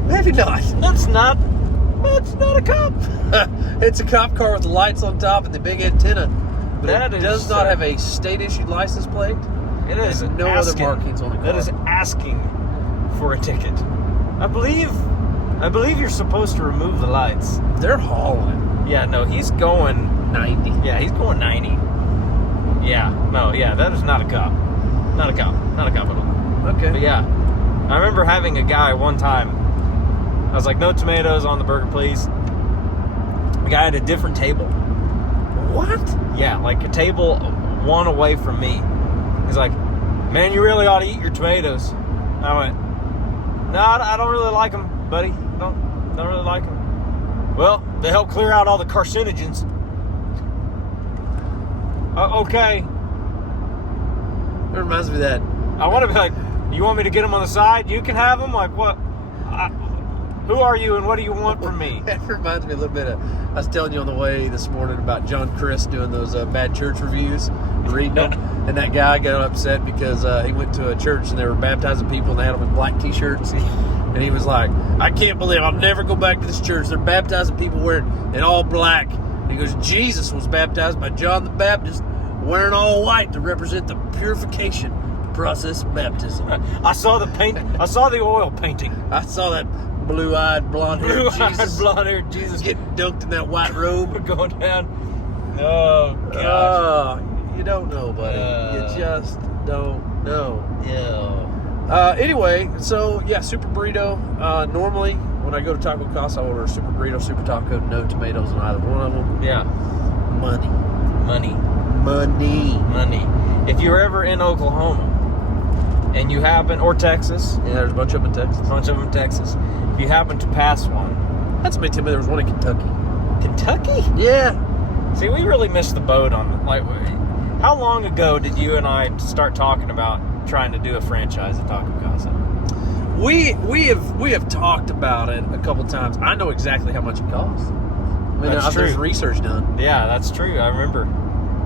Maybe not. That's not a cop. It's a cop car with the lights on top and the big antenna. But That it is, does not have a state-issued license plate. It is and no other markings on the car. That is asking for a ticket. I believe you're supposed to remove the lights. They're hauling. Yeah, no, he's going 90. Yeah, he's going 90. Yeah, no, yeah, that is not a cop. Not a cop at all. Okay. But yeah, I remember having a guy one time. I was like, no tomatoes on the burger, please. The guy had a different table. What? Yeah, like a table one away from me. He's like, man, you really ought to eat your tomatoes. I went, no, I don't really like them, buddy. Don't really like them. Well, they help clear out all the carcinogens. Okay. It reminds me of that. I want to be like, you want me to get them on the side? You can have them? Like, what? Who are you and what do you want from me? It reminds me a little bit of, I was telling you on the way this morning about John Chris doing those bad church reviews, reading them, and that guy got upset because he went to a church and they were baptizing people and they had them in black t-shirts, and he was like, I can't believe I'll never go back to this church. They're baptizing people wearing in all black. And he goes, Jesus was baptized by John the Baptist wearing all white to represent the purification process of baptism. I saw the paint. I saw the oil painting. I saw that blue-eyed, blonde-haired Jesus getting dunked in that white robe. Going down. Oh, gosh. You don't know, buddy. You just don't know. Yeah. Anyway, so, yeah, Super Burrito. Normally, when I go to Taco Casa, I order a Super Burrito, Super Taco, no tomatoes in either one of them. Yeah. Money. If you're ever in Oklahoma and you happen, or Texas. Yeah, there's a bunch of them in Texas. If you happen to pass one. That's me. Tell me there was one in Kentucky. Kentucky? Yeah. See, we really missed the boat on, like, how long ago did you and I start talking about trying to do a franchise at Taco Casa? We have talked about it a couple times. I know exactly how much it costs. I mean, there's research done. Yeah, that's true. I remember.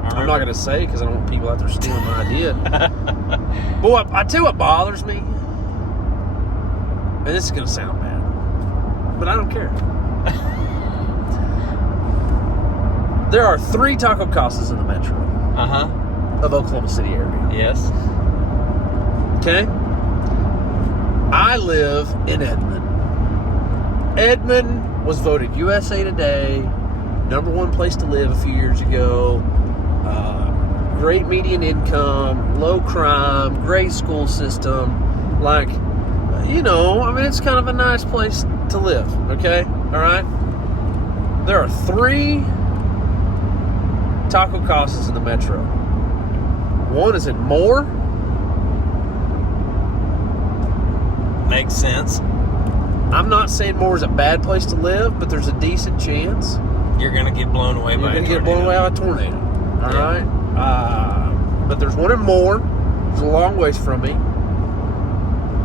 I'm not going to say because I don't want people out there stealing my idea. Boy, I tell you what bothers me, and this is going to sound bad, but I don't care. There are 3 Taco Casas in the metro of Oklahoma City area. Yes. Okay? I live in Edmond. Edmond was voted USA Today #1 place to live a few years ago. Great median income, low crime, great school system. Like, you know, I mean, it's kind of a nice place to live, okay? All right? There are 3 Taco Casas in the metro. One is in Moore. Makes sense. I'm not saying Moore is a bad place to live, but there's a decent chance You're going to get blown away by a tornado. You're going to get blown away by a tornado. All right? But there's one in Moore. It's a long ways from me.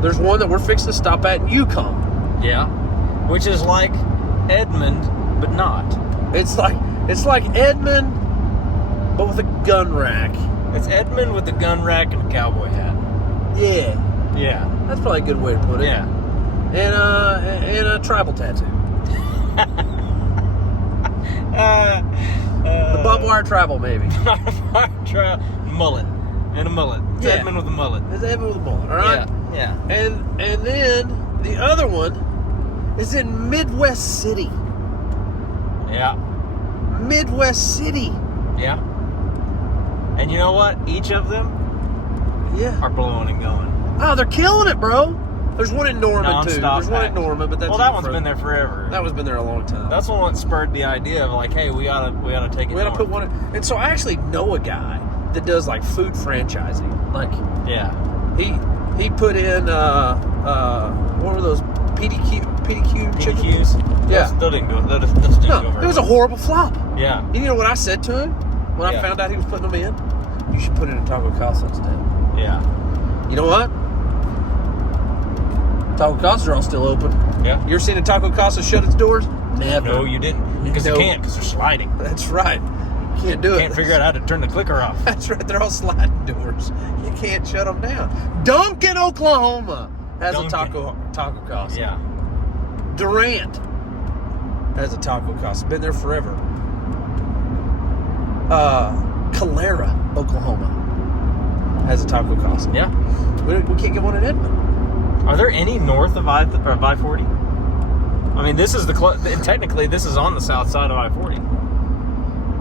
There's one that we're fixing to stop at in Yukon. Yeah. Which is like Edmond, but not. It's like Edmond, but with a gun rack. It's Edmond with a gun rack and a cowboy hat. Yeah. Yeah. That's probably a good way to put it. Yeah. And a tribal tattoo. The barbed wire tribal, maybe. Mullet. And a mullet. It's Edmond with a mullet. It's Edmond with a mullet, all right? Yeah. And then the other one is in Midwest City. Yeah. Midwest City. Yeah. And you know what? Each of them are blowing and going. Oh, they're killing it, bro. There's one in Norman, Non-stop too. There's one in Norman, but that's... Well, that one's been there forever. That one's been there a long time. That's the one that spurred the idea of, like, hey, we ought to take it. We ought to put one in. And so I actually know a guy that does, like, food franchising. Like... Yeah. He put in, what were those? PDQ chicken? PDQs? Yeah. Those didn't go very well. It was a horrible flop. Yeah. You know what I said to him when I found out he was putting them in? You should put it in Taco Casa instead. Yeah. You know what? Taco Casas are all still open. Yeah. You ever seen a Taco Casa shut its doors? Never. No, you didn't. Because No. you can't, because they're sliding. That's right. Can't do it. Can't figure out how to turn the clicker off. That's right. They're all sliding doors. You can't shut them down. Duncan, Oklahoma has a Taco Casa. Yeah. Durant has a Taco Casa. Been there forever. Calera, Oklahoma has a Taco Casa. Yeah. We can't get one in Edmond. Are there any north of I-40? I mean, this is technically, this is on the south side of I-40.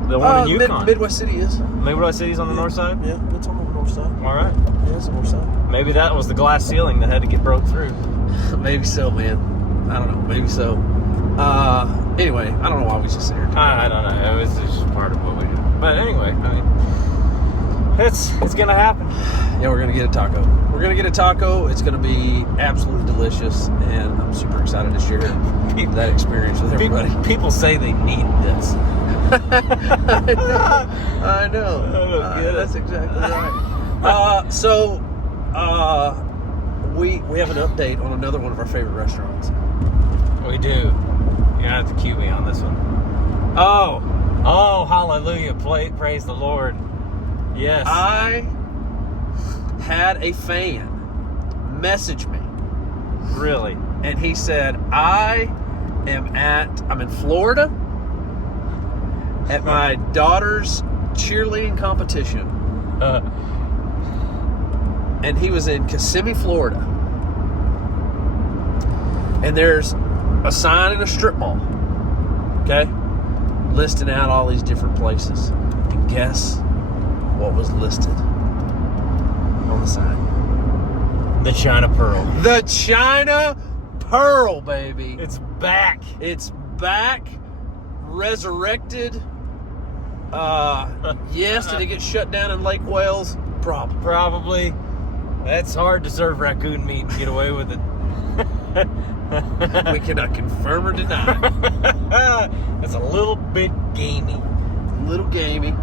The one in Yukon. Midwest City is. Midwest City's on the north side? Yeah, it's on the north side. All right. Yeah, it's on the north side. Maybe that was the glass ceiling that had to get broke through. Maybe so, man. I don't know. Maybe so. Anyway, I don't know why we just sit here. I don't know. It was just part of what we do. But anyway, I mean, it's gonna happen. Yeah, we're gonna get a taco. We're gonna get a taco. It's gonna be absolutely delicious, and I'm super excited to share that experience with everybody. People say they need this. I know. That's exactly right. We have an update on another one of our favorite restaurants. We do. You're gonna have to cue me on this one. Oh, hallelujah! Praise the Lord. Yes. I had a fan message me. Really? And he said, I'm in Florida at my daughter's cheerleading competition. And he was in Kissimmee, Florida. And there's a sign in a strip mall, okay, listing out all these different places. And guess what was listed on the sign? The China Pearl. The China Pearl, baby. It's back. It's back. Resurrected. Yes, did it get shut down in Lake Wales? Probably. That's hard to serve raccoon meat and get away with it. We cannot confirm or deny. It's a little bit gamey. Little gamey.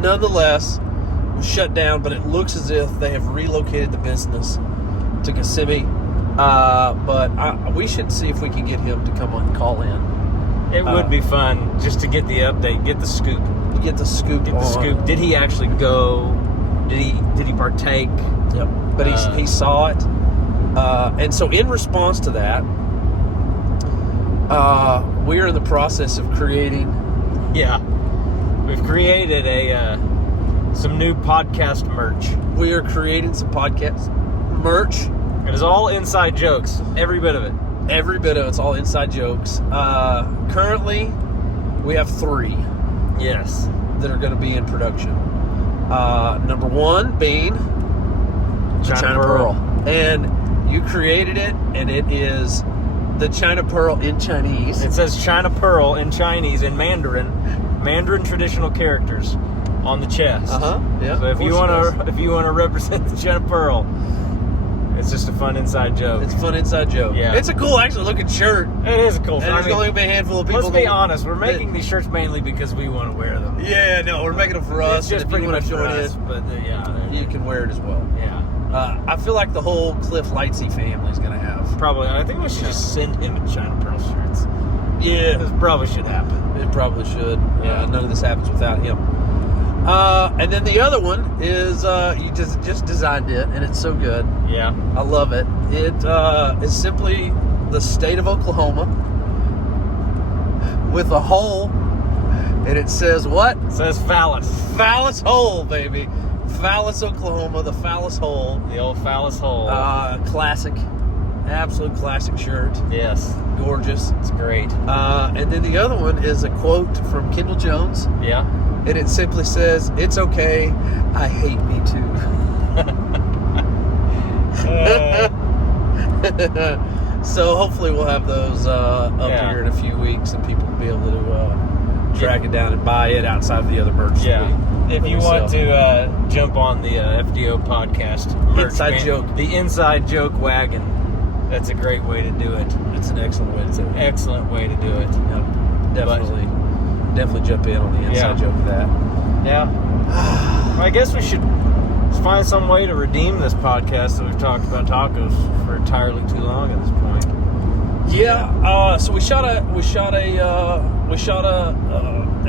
Nonetheless, it was shut down, but it looks as if they have relocated the business to Kissimmee. But we should see if we can get him to come on and call in. It would be fun just to get the update, get the scoop. Get the scoop Get the scoop. Did he actually go? Did he partake? Yep. But he saw it. And so in response to that, we are in the process of creating... Yeah. We've created some new podcast merch. We are creating some podcast merch. It is all inside jokes. Every bit of it. Every bit of it's all inside jokes. Currently, we have 3. Yes. That are going to be in production. Number 1 being the China Pearl. And you created it, and it is the China Pearl in Chinese. It says China Pearl in Chinese in Mandarin traditional characters on the chest. Yeah. So if you want to represent the China Pearl, it's just a fun inside joke. It's a fun inside joke. Yeah. It's a cool, actually looking shirt. It is a cool And shirt. there's only going to be a handful of people. Let's be honest. We're making these shirts mainly because we want to wear them. Yeah, no, we're making them for us. It's just and if pretty you want much to for join us, in, but yeah, you can wear it as well. Yeah. I feel like the whole Cliff Lightsey family is going to have. Probably. I think we should just send him a China Pearl shirts. Yeah. This probably should happen. It probably should. Yeah. None of this happens without him. And then the other one is you just designed it, and it's so good. Yeah. I love it. It is simply the state of Oklahoma with a hole, and it says what? It says phallus. Phallus hole, baby. Phallus, Oklahoma, the phallus hole. The old phallus hole. Classic. Absolute classic shirt. Yes. Gorgeous. It's great. And then the other one is a quote from Kendall Jones. Yeah. And it simply says, "It's okay, I hate me too." So hopefully we'll have those up here in a few weeks, and people will be able to track it down and buy it outside of the other merch. If you want to jump on the FDO podcast merch, the inside joke wagon, that's a great way to do it. It's an excellent way to do it. Excellent way to do it. Yep. Definitely jump in on the inside joke of that. Yeah. I guess we should Let's find some way to redeem this podcast that we've talked about tacos for entirely too long at this point. Yeah. So we shot an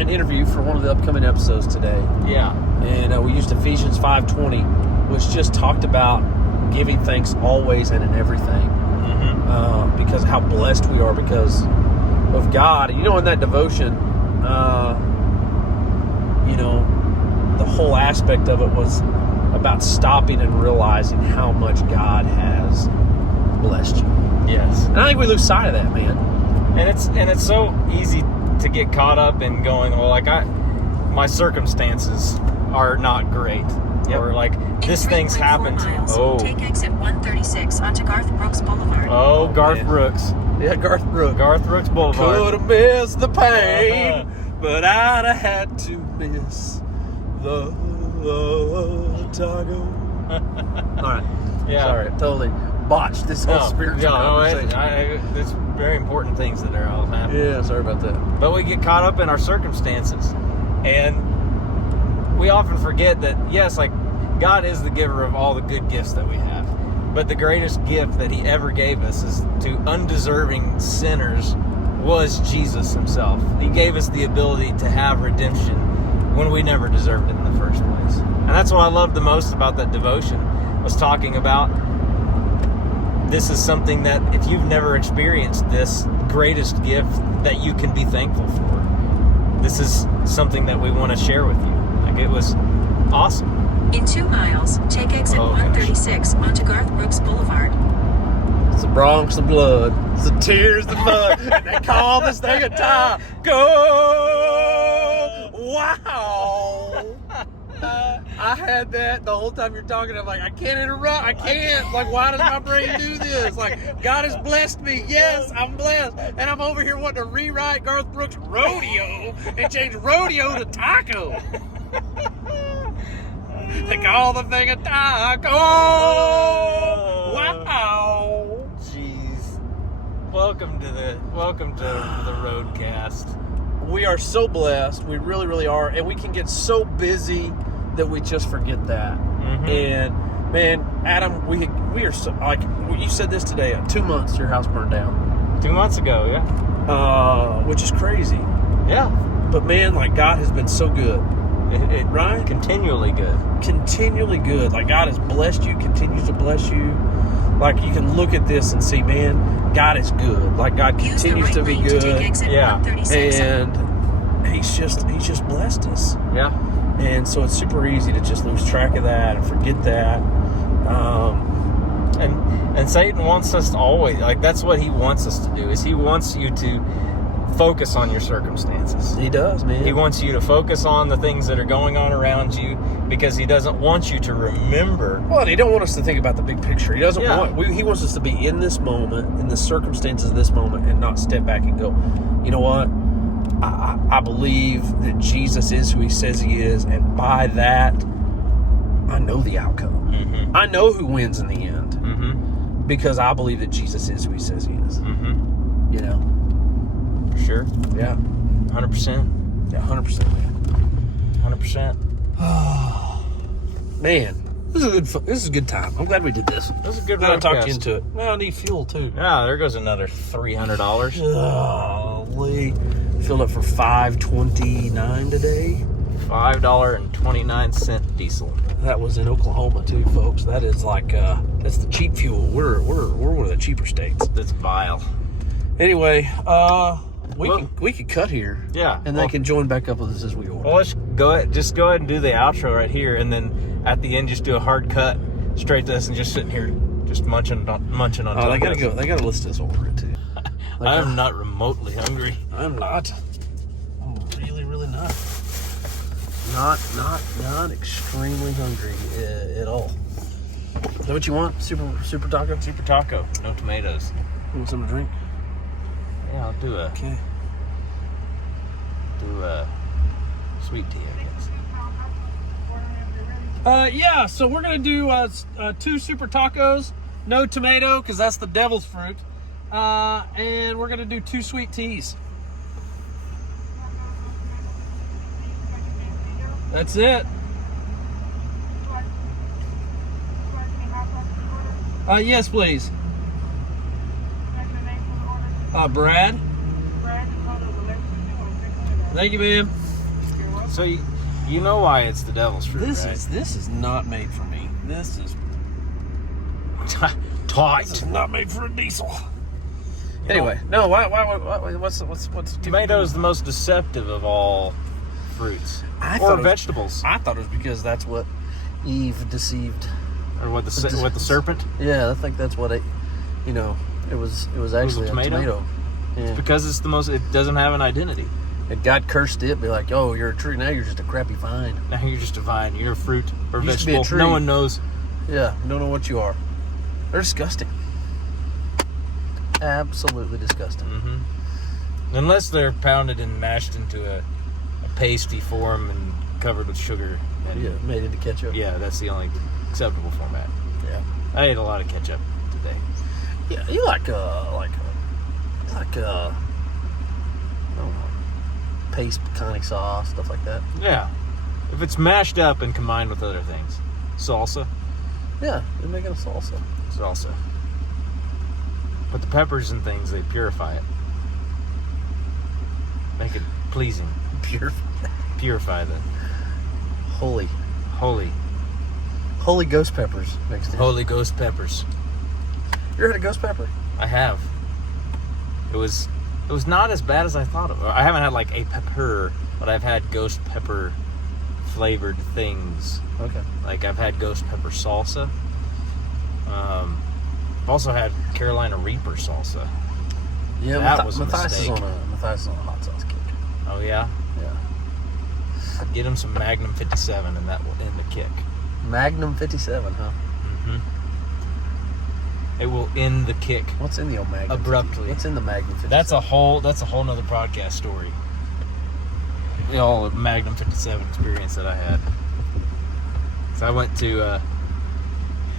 interview for one of the upcoming episodes today. Yeah. And we used Ephesians 5:20, which just talked about giving thanks always and in everything. Because how blessed we are because of God. You know, in that devotion, the whole aspect of it was about stopping and realizing how much God has blessed you. Yes. And I think we lose sight of that, man. And it's so easy to get caught up in going, well, like my circumstances are not great. Yep. Or like this thing's happened. Take exit 136 onto Garth Brooks Boulevard. Oh, Garth Brooks. Yeah, Garth Brooks. Garth Brooks Boulevard. Could have missed the pain, but I'd have had to miss the taco. All right. Yeah. Sorry, totally botched this whole spiritual conversation. It's very important things that are all happening. Yeah, sorry about that. But we get caught up in our circumstances. And we often forget that, yes, like, God is the giver of all the good gifts that we have. But the greatest gift that he ever gave us is to undeserving sinners was Jesus himself. He gave us the ability to have redemption when we never deserved it in the first place. And that's what I love the most about that devotion, was talking about this is something that if you've never experienced this greatest gift that you can be thankful for, this is something that we want to share with you. Like, it was awesome. In 2 miles, take exit 136 onto Garth Brooks Boulevard. It's the Bronx of blood. It's the tears of mud. And they call this thing a taco. Wow. I had that the whole time you're talking. I'm like, I can't interrupt. I can't. Like, why does my brain do this? Like, God has blessed me. Yes, I'm blessed. And I'm over here wanting to rewrite Garth Brooks' Rodeo and change rodeo to taco. They call the thing a taco. Wow. Jeez. Welcome to the Roadcast. We are so blessed. We really, really are. And we can get so busy that we just forget that. And man, Adam, we are so, like, you said this today, 2 months your house burned down. 2 months ago, yeah. Which is crazy. Yeah. But man, like, God has been so good. Right? Continually good. Continually good. Like, God has blessed you, continues to bless you. Like, you can look at this and see, man, God is good. Like, God continues to be good. Yeah. And he's just blessed us. Yeah. And so it's super easy to just lose track of that and forget that. And Satan wants us to always, like, that's what he wants us to do, is he wants you to focus on your circumstances. He does, man. He wants you to focus on the things that are going on around you because he doesn't want you to remember. Well, he don't want us to think about the big picture. He doesn't he wants us to be in this moment, in the circumstances of this moment, and not step back and go, you know what? I believe that Jesus is who he says he is, and by that, I know the outcome. I know who wins in the end because I believe that Jesus is who he says he is. You know? For sure. Yeah. 100%. Yeah, 100%, man. 100%. Man, this is a good time. I'm glad we did this. This is a good Glad I Roadcast. talked you into it. Well, I need fuel, too. Yeah, there goes another $300. Holy. Filled up for $5.29 today. $5.29 diesel. That was in Oklahoma too, folks. That is like that's the cheap fuel. We're one of the cheaper states. That's vile. Anyway, we can cut here. Yeah. And they can join back up with us as we order. Well, let's go ahead and do the outro right here, and then at the end just do a hard cut straight to us and just sitting here just munching on. Oh, they gotta go. They gotta listen to us order it too. I am not remotely hungry. I'm not. I'm really, really not. Not extremely hungry at all. Is that what you want? Super taco? Super taco, no tomatoes. You want something to drink? Yeah, I'll do a sweet tea, I guess. Yeah, so we're going to do 2 super tacos, no tomato, because that's the devil's fruit. And we're going to do 2 sweet teas. That's it. Yes, please. Brad. Thank you, ma'am. So you know why it's the devil's fruit, right? This is not made for me. This is Tight. not made for a diesel. Anyway, no. What's Tomato is the most deceptive of all fruits or vegetables. I thought it was because that's what Eve deceived, or what the serpent. Yeah, I think that's what it. You know, it was actually a tomato. Yeah. It's because it's the most. It doesn't have an identity. And God cursed it, be like, "Oh, you're a tree. Now you're just a crappy vine. Now you're just a vine. You're a fruit or You used to be a vegetable. tree. No one knows. Yeah, don't know what you are. They're disgusting. Absolutely disgusting. Mm-hmm. Unless they're pounded and mashed into a pasty form and covered with sugar. And, Yeah, made into ketchup. Yeah, that's the only acceptable format. Yeah. I ate a lot of ketchup today. Yeah, you like paste pecani sauce, stuff like that. Yeah. If it's mashed up and combined with other things. Salsa. Yeah, you're making a salsa. Salsa. But the peppers and things, they purify it. Make it pleasing. Purify the Holy ghost peppers mixed in. Holy Ghost peppers. You ever had a ghost pepper? I have. It was not as bad as I thought it was. I haven't had like a pepper, but I've had ghost pepper flavored things. Okay. Like I've had ghost pepper salsa. I've also had Carolina Reaper salsa. Yeah, That was a Matthias is mistake. Matthias is on a hot sauce kick. Oh yeah? Yeah. Get him some Magnum 57 and that will end the kick. Magnum 57, huh? Mm-hmm. It will end the kick. What's in the old Magnum? Abruptly. What's in the Magnum 57? That's a whole nother podcast story. The whole Magnum 57 experience that I had. So I went to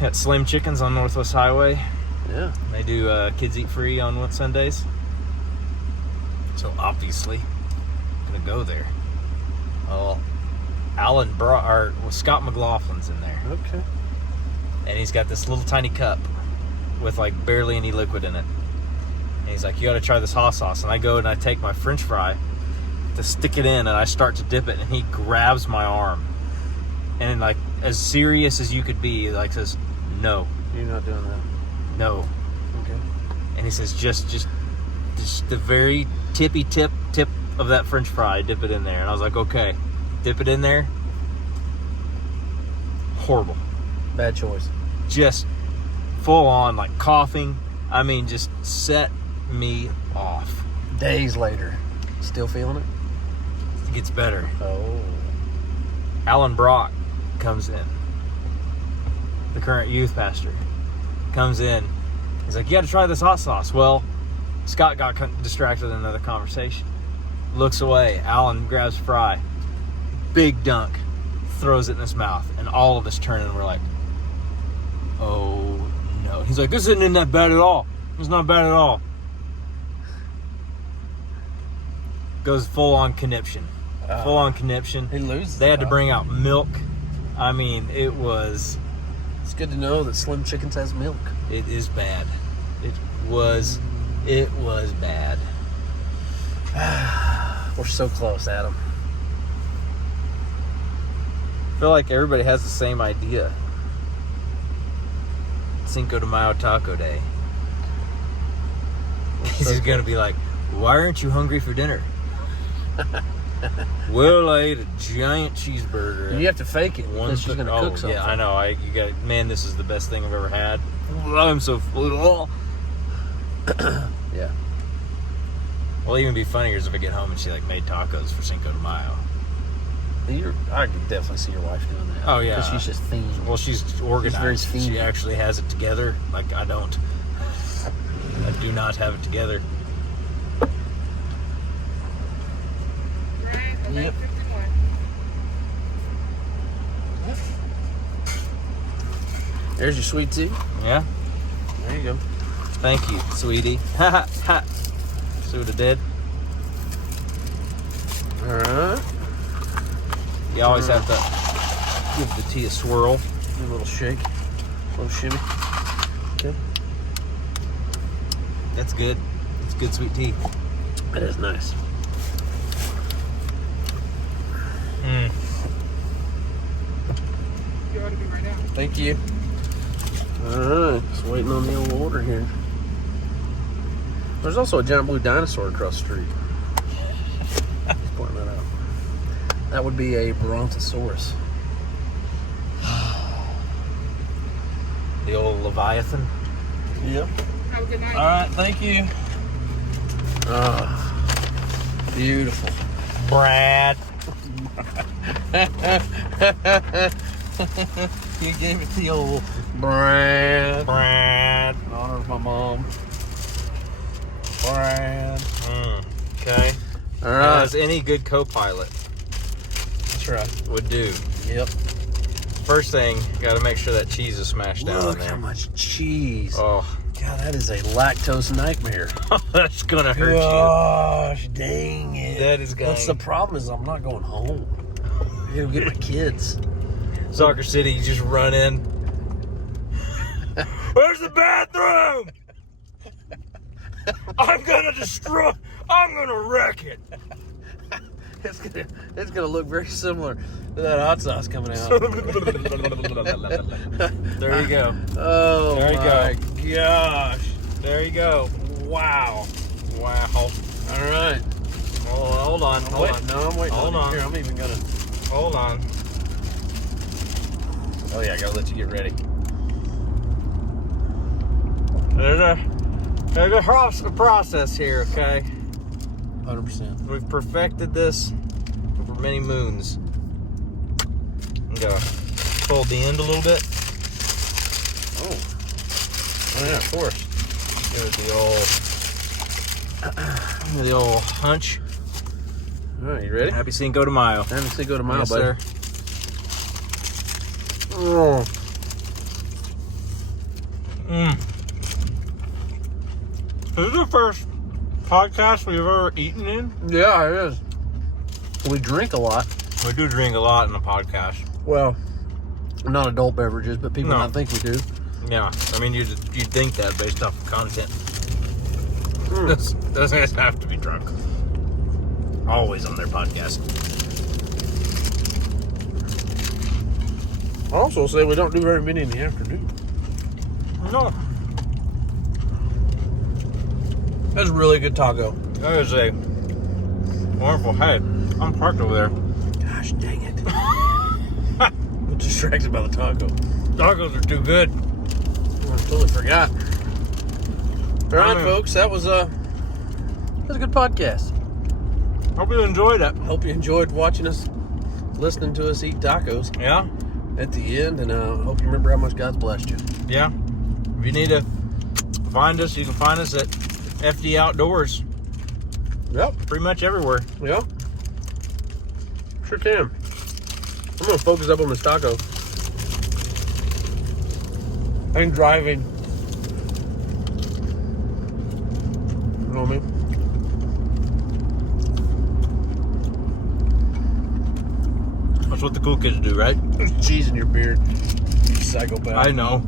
at Slim Chickens on Northwest Highway. Yeah. They do kids eat free on Sundays. So obviously, I'm gonna go there. Well, Scott McLaughlin's in there, Okay. and he's got this little tiny cup with like barely any liquid in it. And he's like, "You got to try this hot sauce." And I go and I take my French fry to stick it in, and I start to dip it, and he grabs my arm, and like as serious as you could be, like says, "No, You're not doing that. no." Okay. And he says, just the very tippy tip of that French fry, dip it in there. And I was like, okay, dip it in there. Horrible. Bad choice. Just full on, like coughing. I mean, just set me off. Days later, still feeling it? It gets better. Oh. Alan Brock comes in. The current youth pastor comes in. He's like, you got to try this hot sauce. Well, Scott got distracted in another conversation. Looks away. Alan grabs fry. Big dunk. Throws it in his mouth. And all of us turn and we're like, oh no. He's like, this isn't that bad at all. It's not bad at all. Goes full on conniption. Full on conniption. He loses. They had to bring out milk. I mean, it was... It's good to know that Slim Chickens has milk. It is bad. It was bad. We're so close, Adam. I feel like everybody has the same idea. Cinco de Mayo Taco Day. He's just gonna be like, why aren't you hungry for dinner? Well, I ate a giant cheeseburger. You have to fake it because she's going to cook something. Yeah, I know. You got, man, this is the best thing I've ever had. I'm so full. Yeah. Well, even be funnier is if I get home and she like made tacos for Cinco de Mayo. I could definitely see your wife doing that. Oh yeah, because she's just fiend. Well, she's organized. She's very She fiend. actually has it together. Like I don't. I do not have it together. Yep. There's your sweet tea. Yeah. There you go. Thank you, sweetie. Ha ha ha. See what it did? All right. You always have to give the tea a swirl. Do a little shake. A little shimmy. Okay. That's good. It's good sweet tea. That is nice. You ought to be right out. Thank you. All right, just waiting on the old order here. There's also a giant blue dinosaur across the street. Just pointing that out. That would be a Brontosaurus. The old Leviathan. Yep. Have a good night. All right, thank you. Ah, beautiful. Brad. You gave it the old Brad. Brad. In honor of my mom. Brad. Okay. All right. As any good co-pilot That's right. would do. Yep. First thing, got to make sure that cheese is smashed down in Look there. how much cheese. Oh, God, that is a lactose nightmare. that's gonna hurt Gosh, dang it. That is What's the going. problem is I'm not going home. I gotta get my kids. you. Soccer City, you just run in. Where's the bathroom? I'm gonna wreck it. It's gonna look very similar to that hot sauce coming out. There you go. Oh There you my gosh. There you go. Wow. Wow. All right. Hold on. No, I'm waiting. Hold on. Here, I'm even gonna. Hold on. Oh yeah, I gotta let you get ready. There's a process here, okay? 100%. We've perfected this over many moons. I'm gonna fold the end a little bit. Oh yeah, of course. There's the old hunch. All right, you ready? Happy Cinco de Mayo. Happy Cinco de Mayo, Yes, buddy. sir. Oh. This is the first podcast we've ever eaten in. Yeah, it is. We drink a lot. We do drink a lot in the podcast. Well, not adult beverages, but people No. might think we do. Yeah, I mean, you'd think that based off the content. Mm. This doesn't have to be drunk. Always on their podcast. I also say we don't do very many in the afternoon. No, That's a really good taco. that is a wonderful. Hey, I'm parked over there. Gosh dang it. I'm distracted by the taco. Tacos are too good. I totally forgot. All right, Mm. folks, that was a good podcast. Hope you enjoyed it. Hope you enjoyed watching us, listening to us eat tacos Yeah, at the end, and I hope you remember how much God's blessed you. yeah. If you need to find us, you can find us at FD Outdoors. Yep. Pretty much everywhere. Yeah. Sure can. I'm gonna focus up on this taco. I'm driving. You know what I mean? That's what the cool kids do, right? There's cheese in your beard. You psychopath. I know.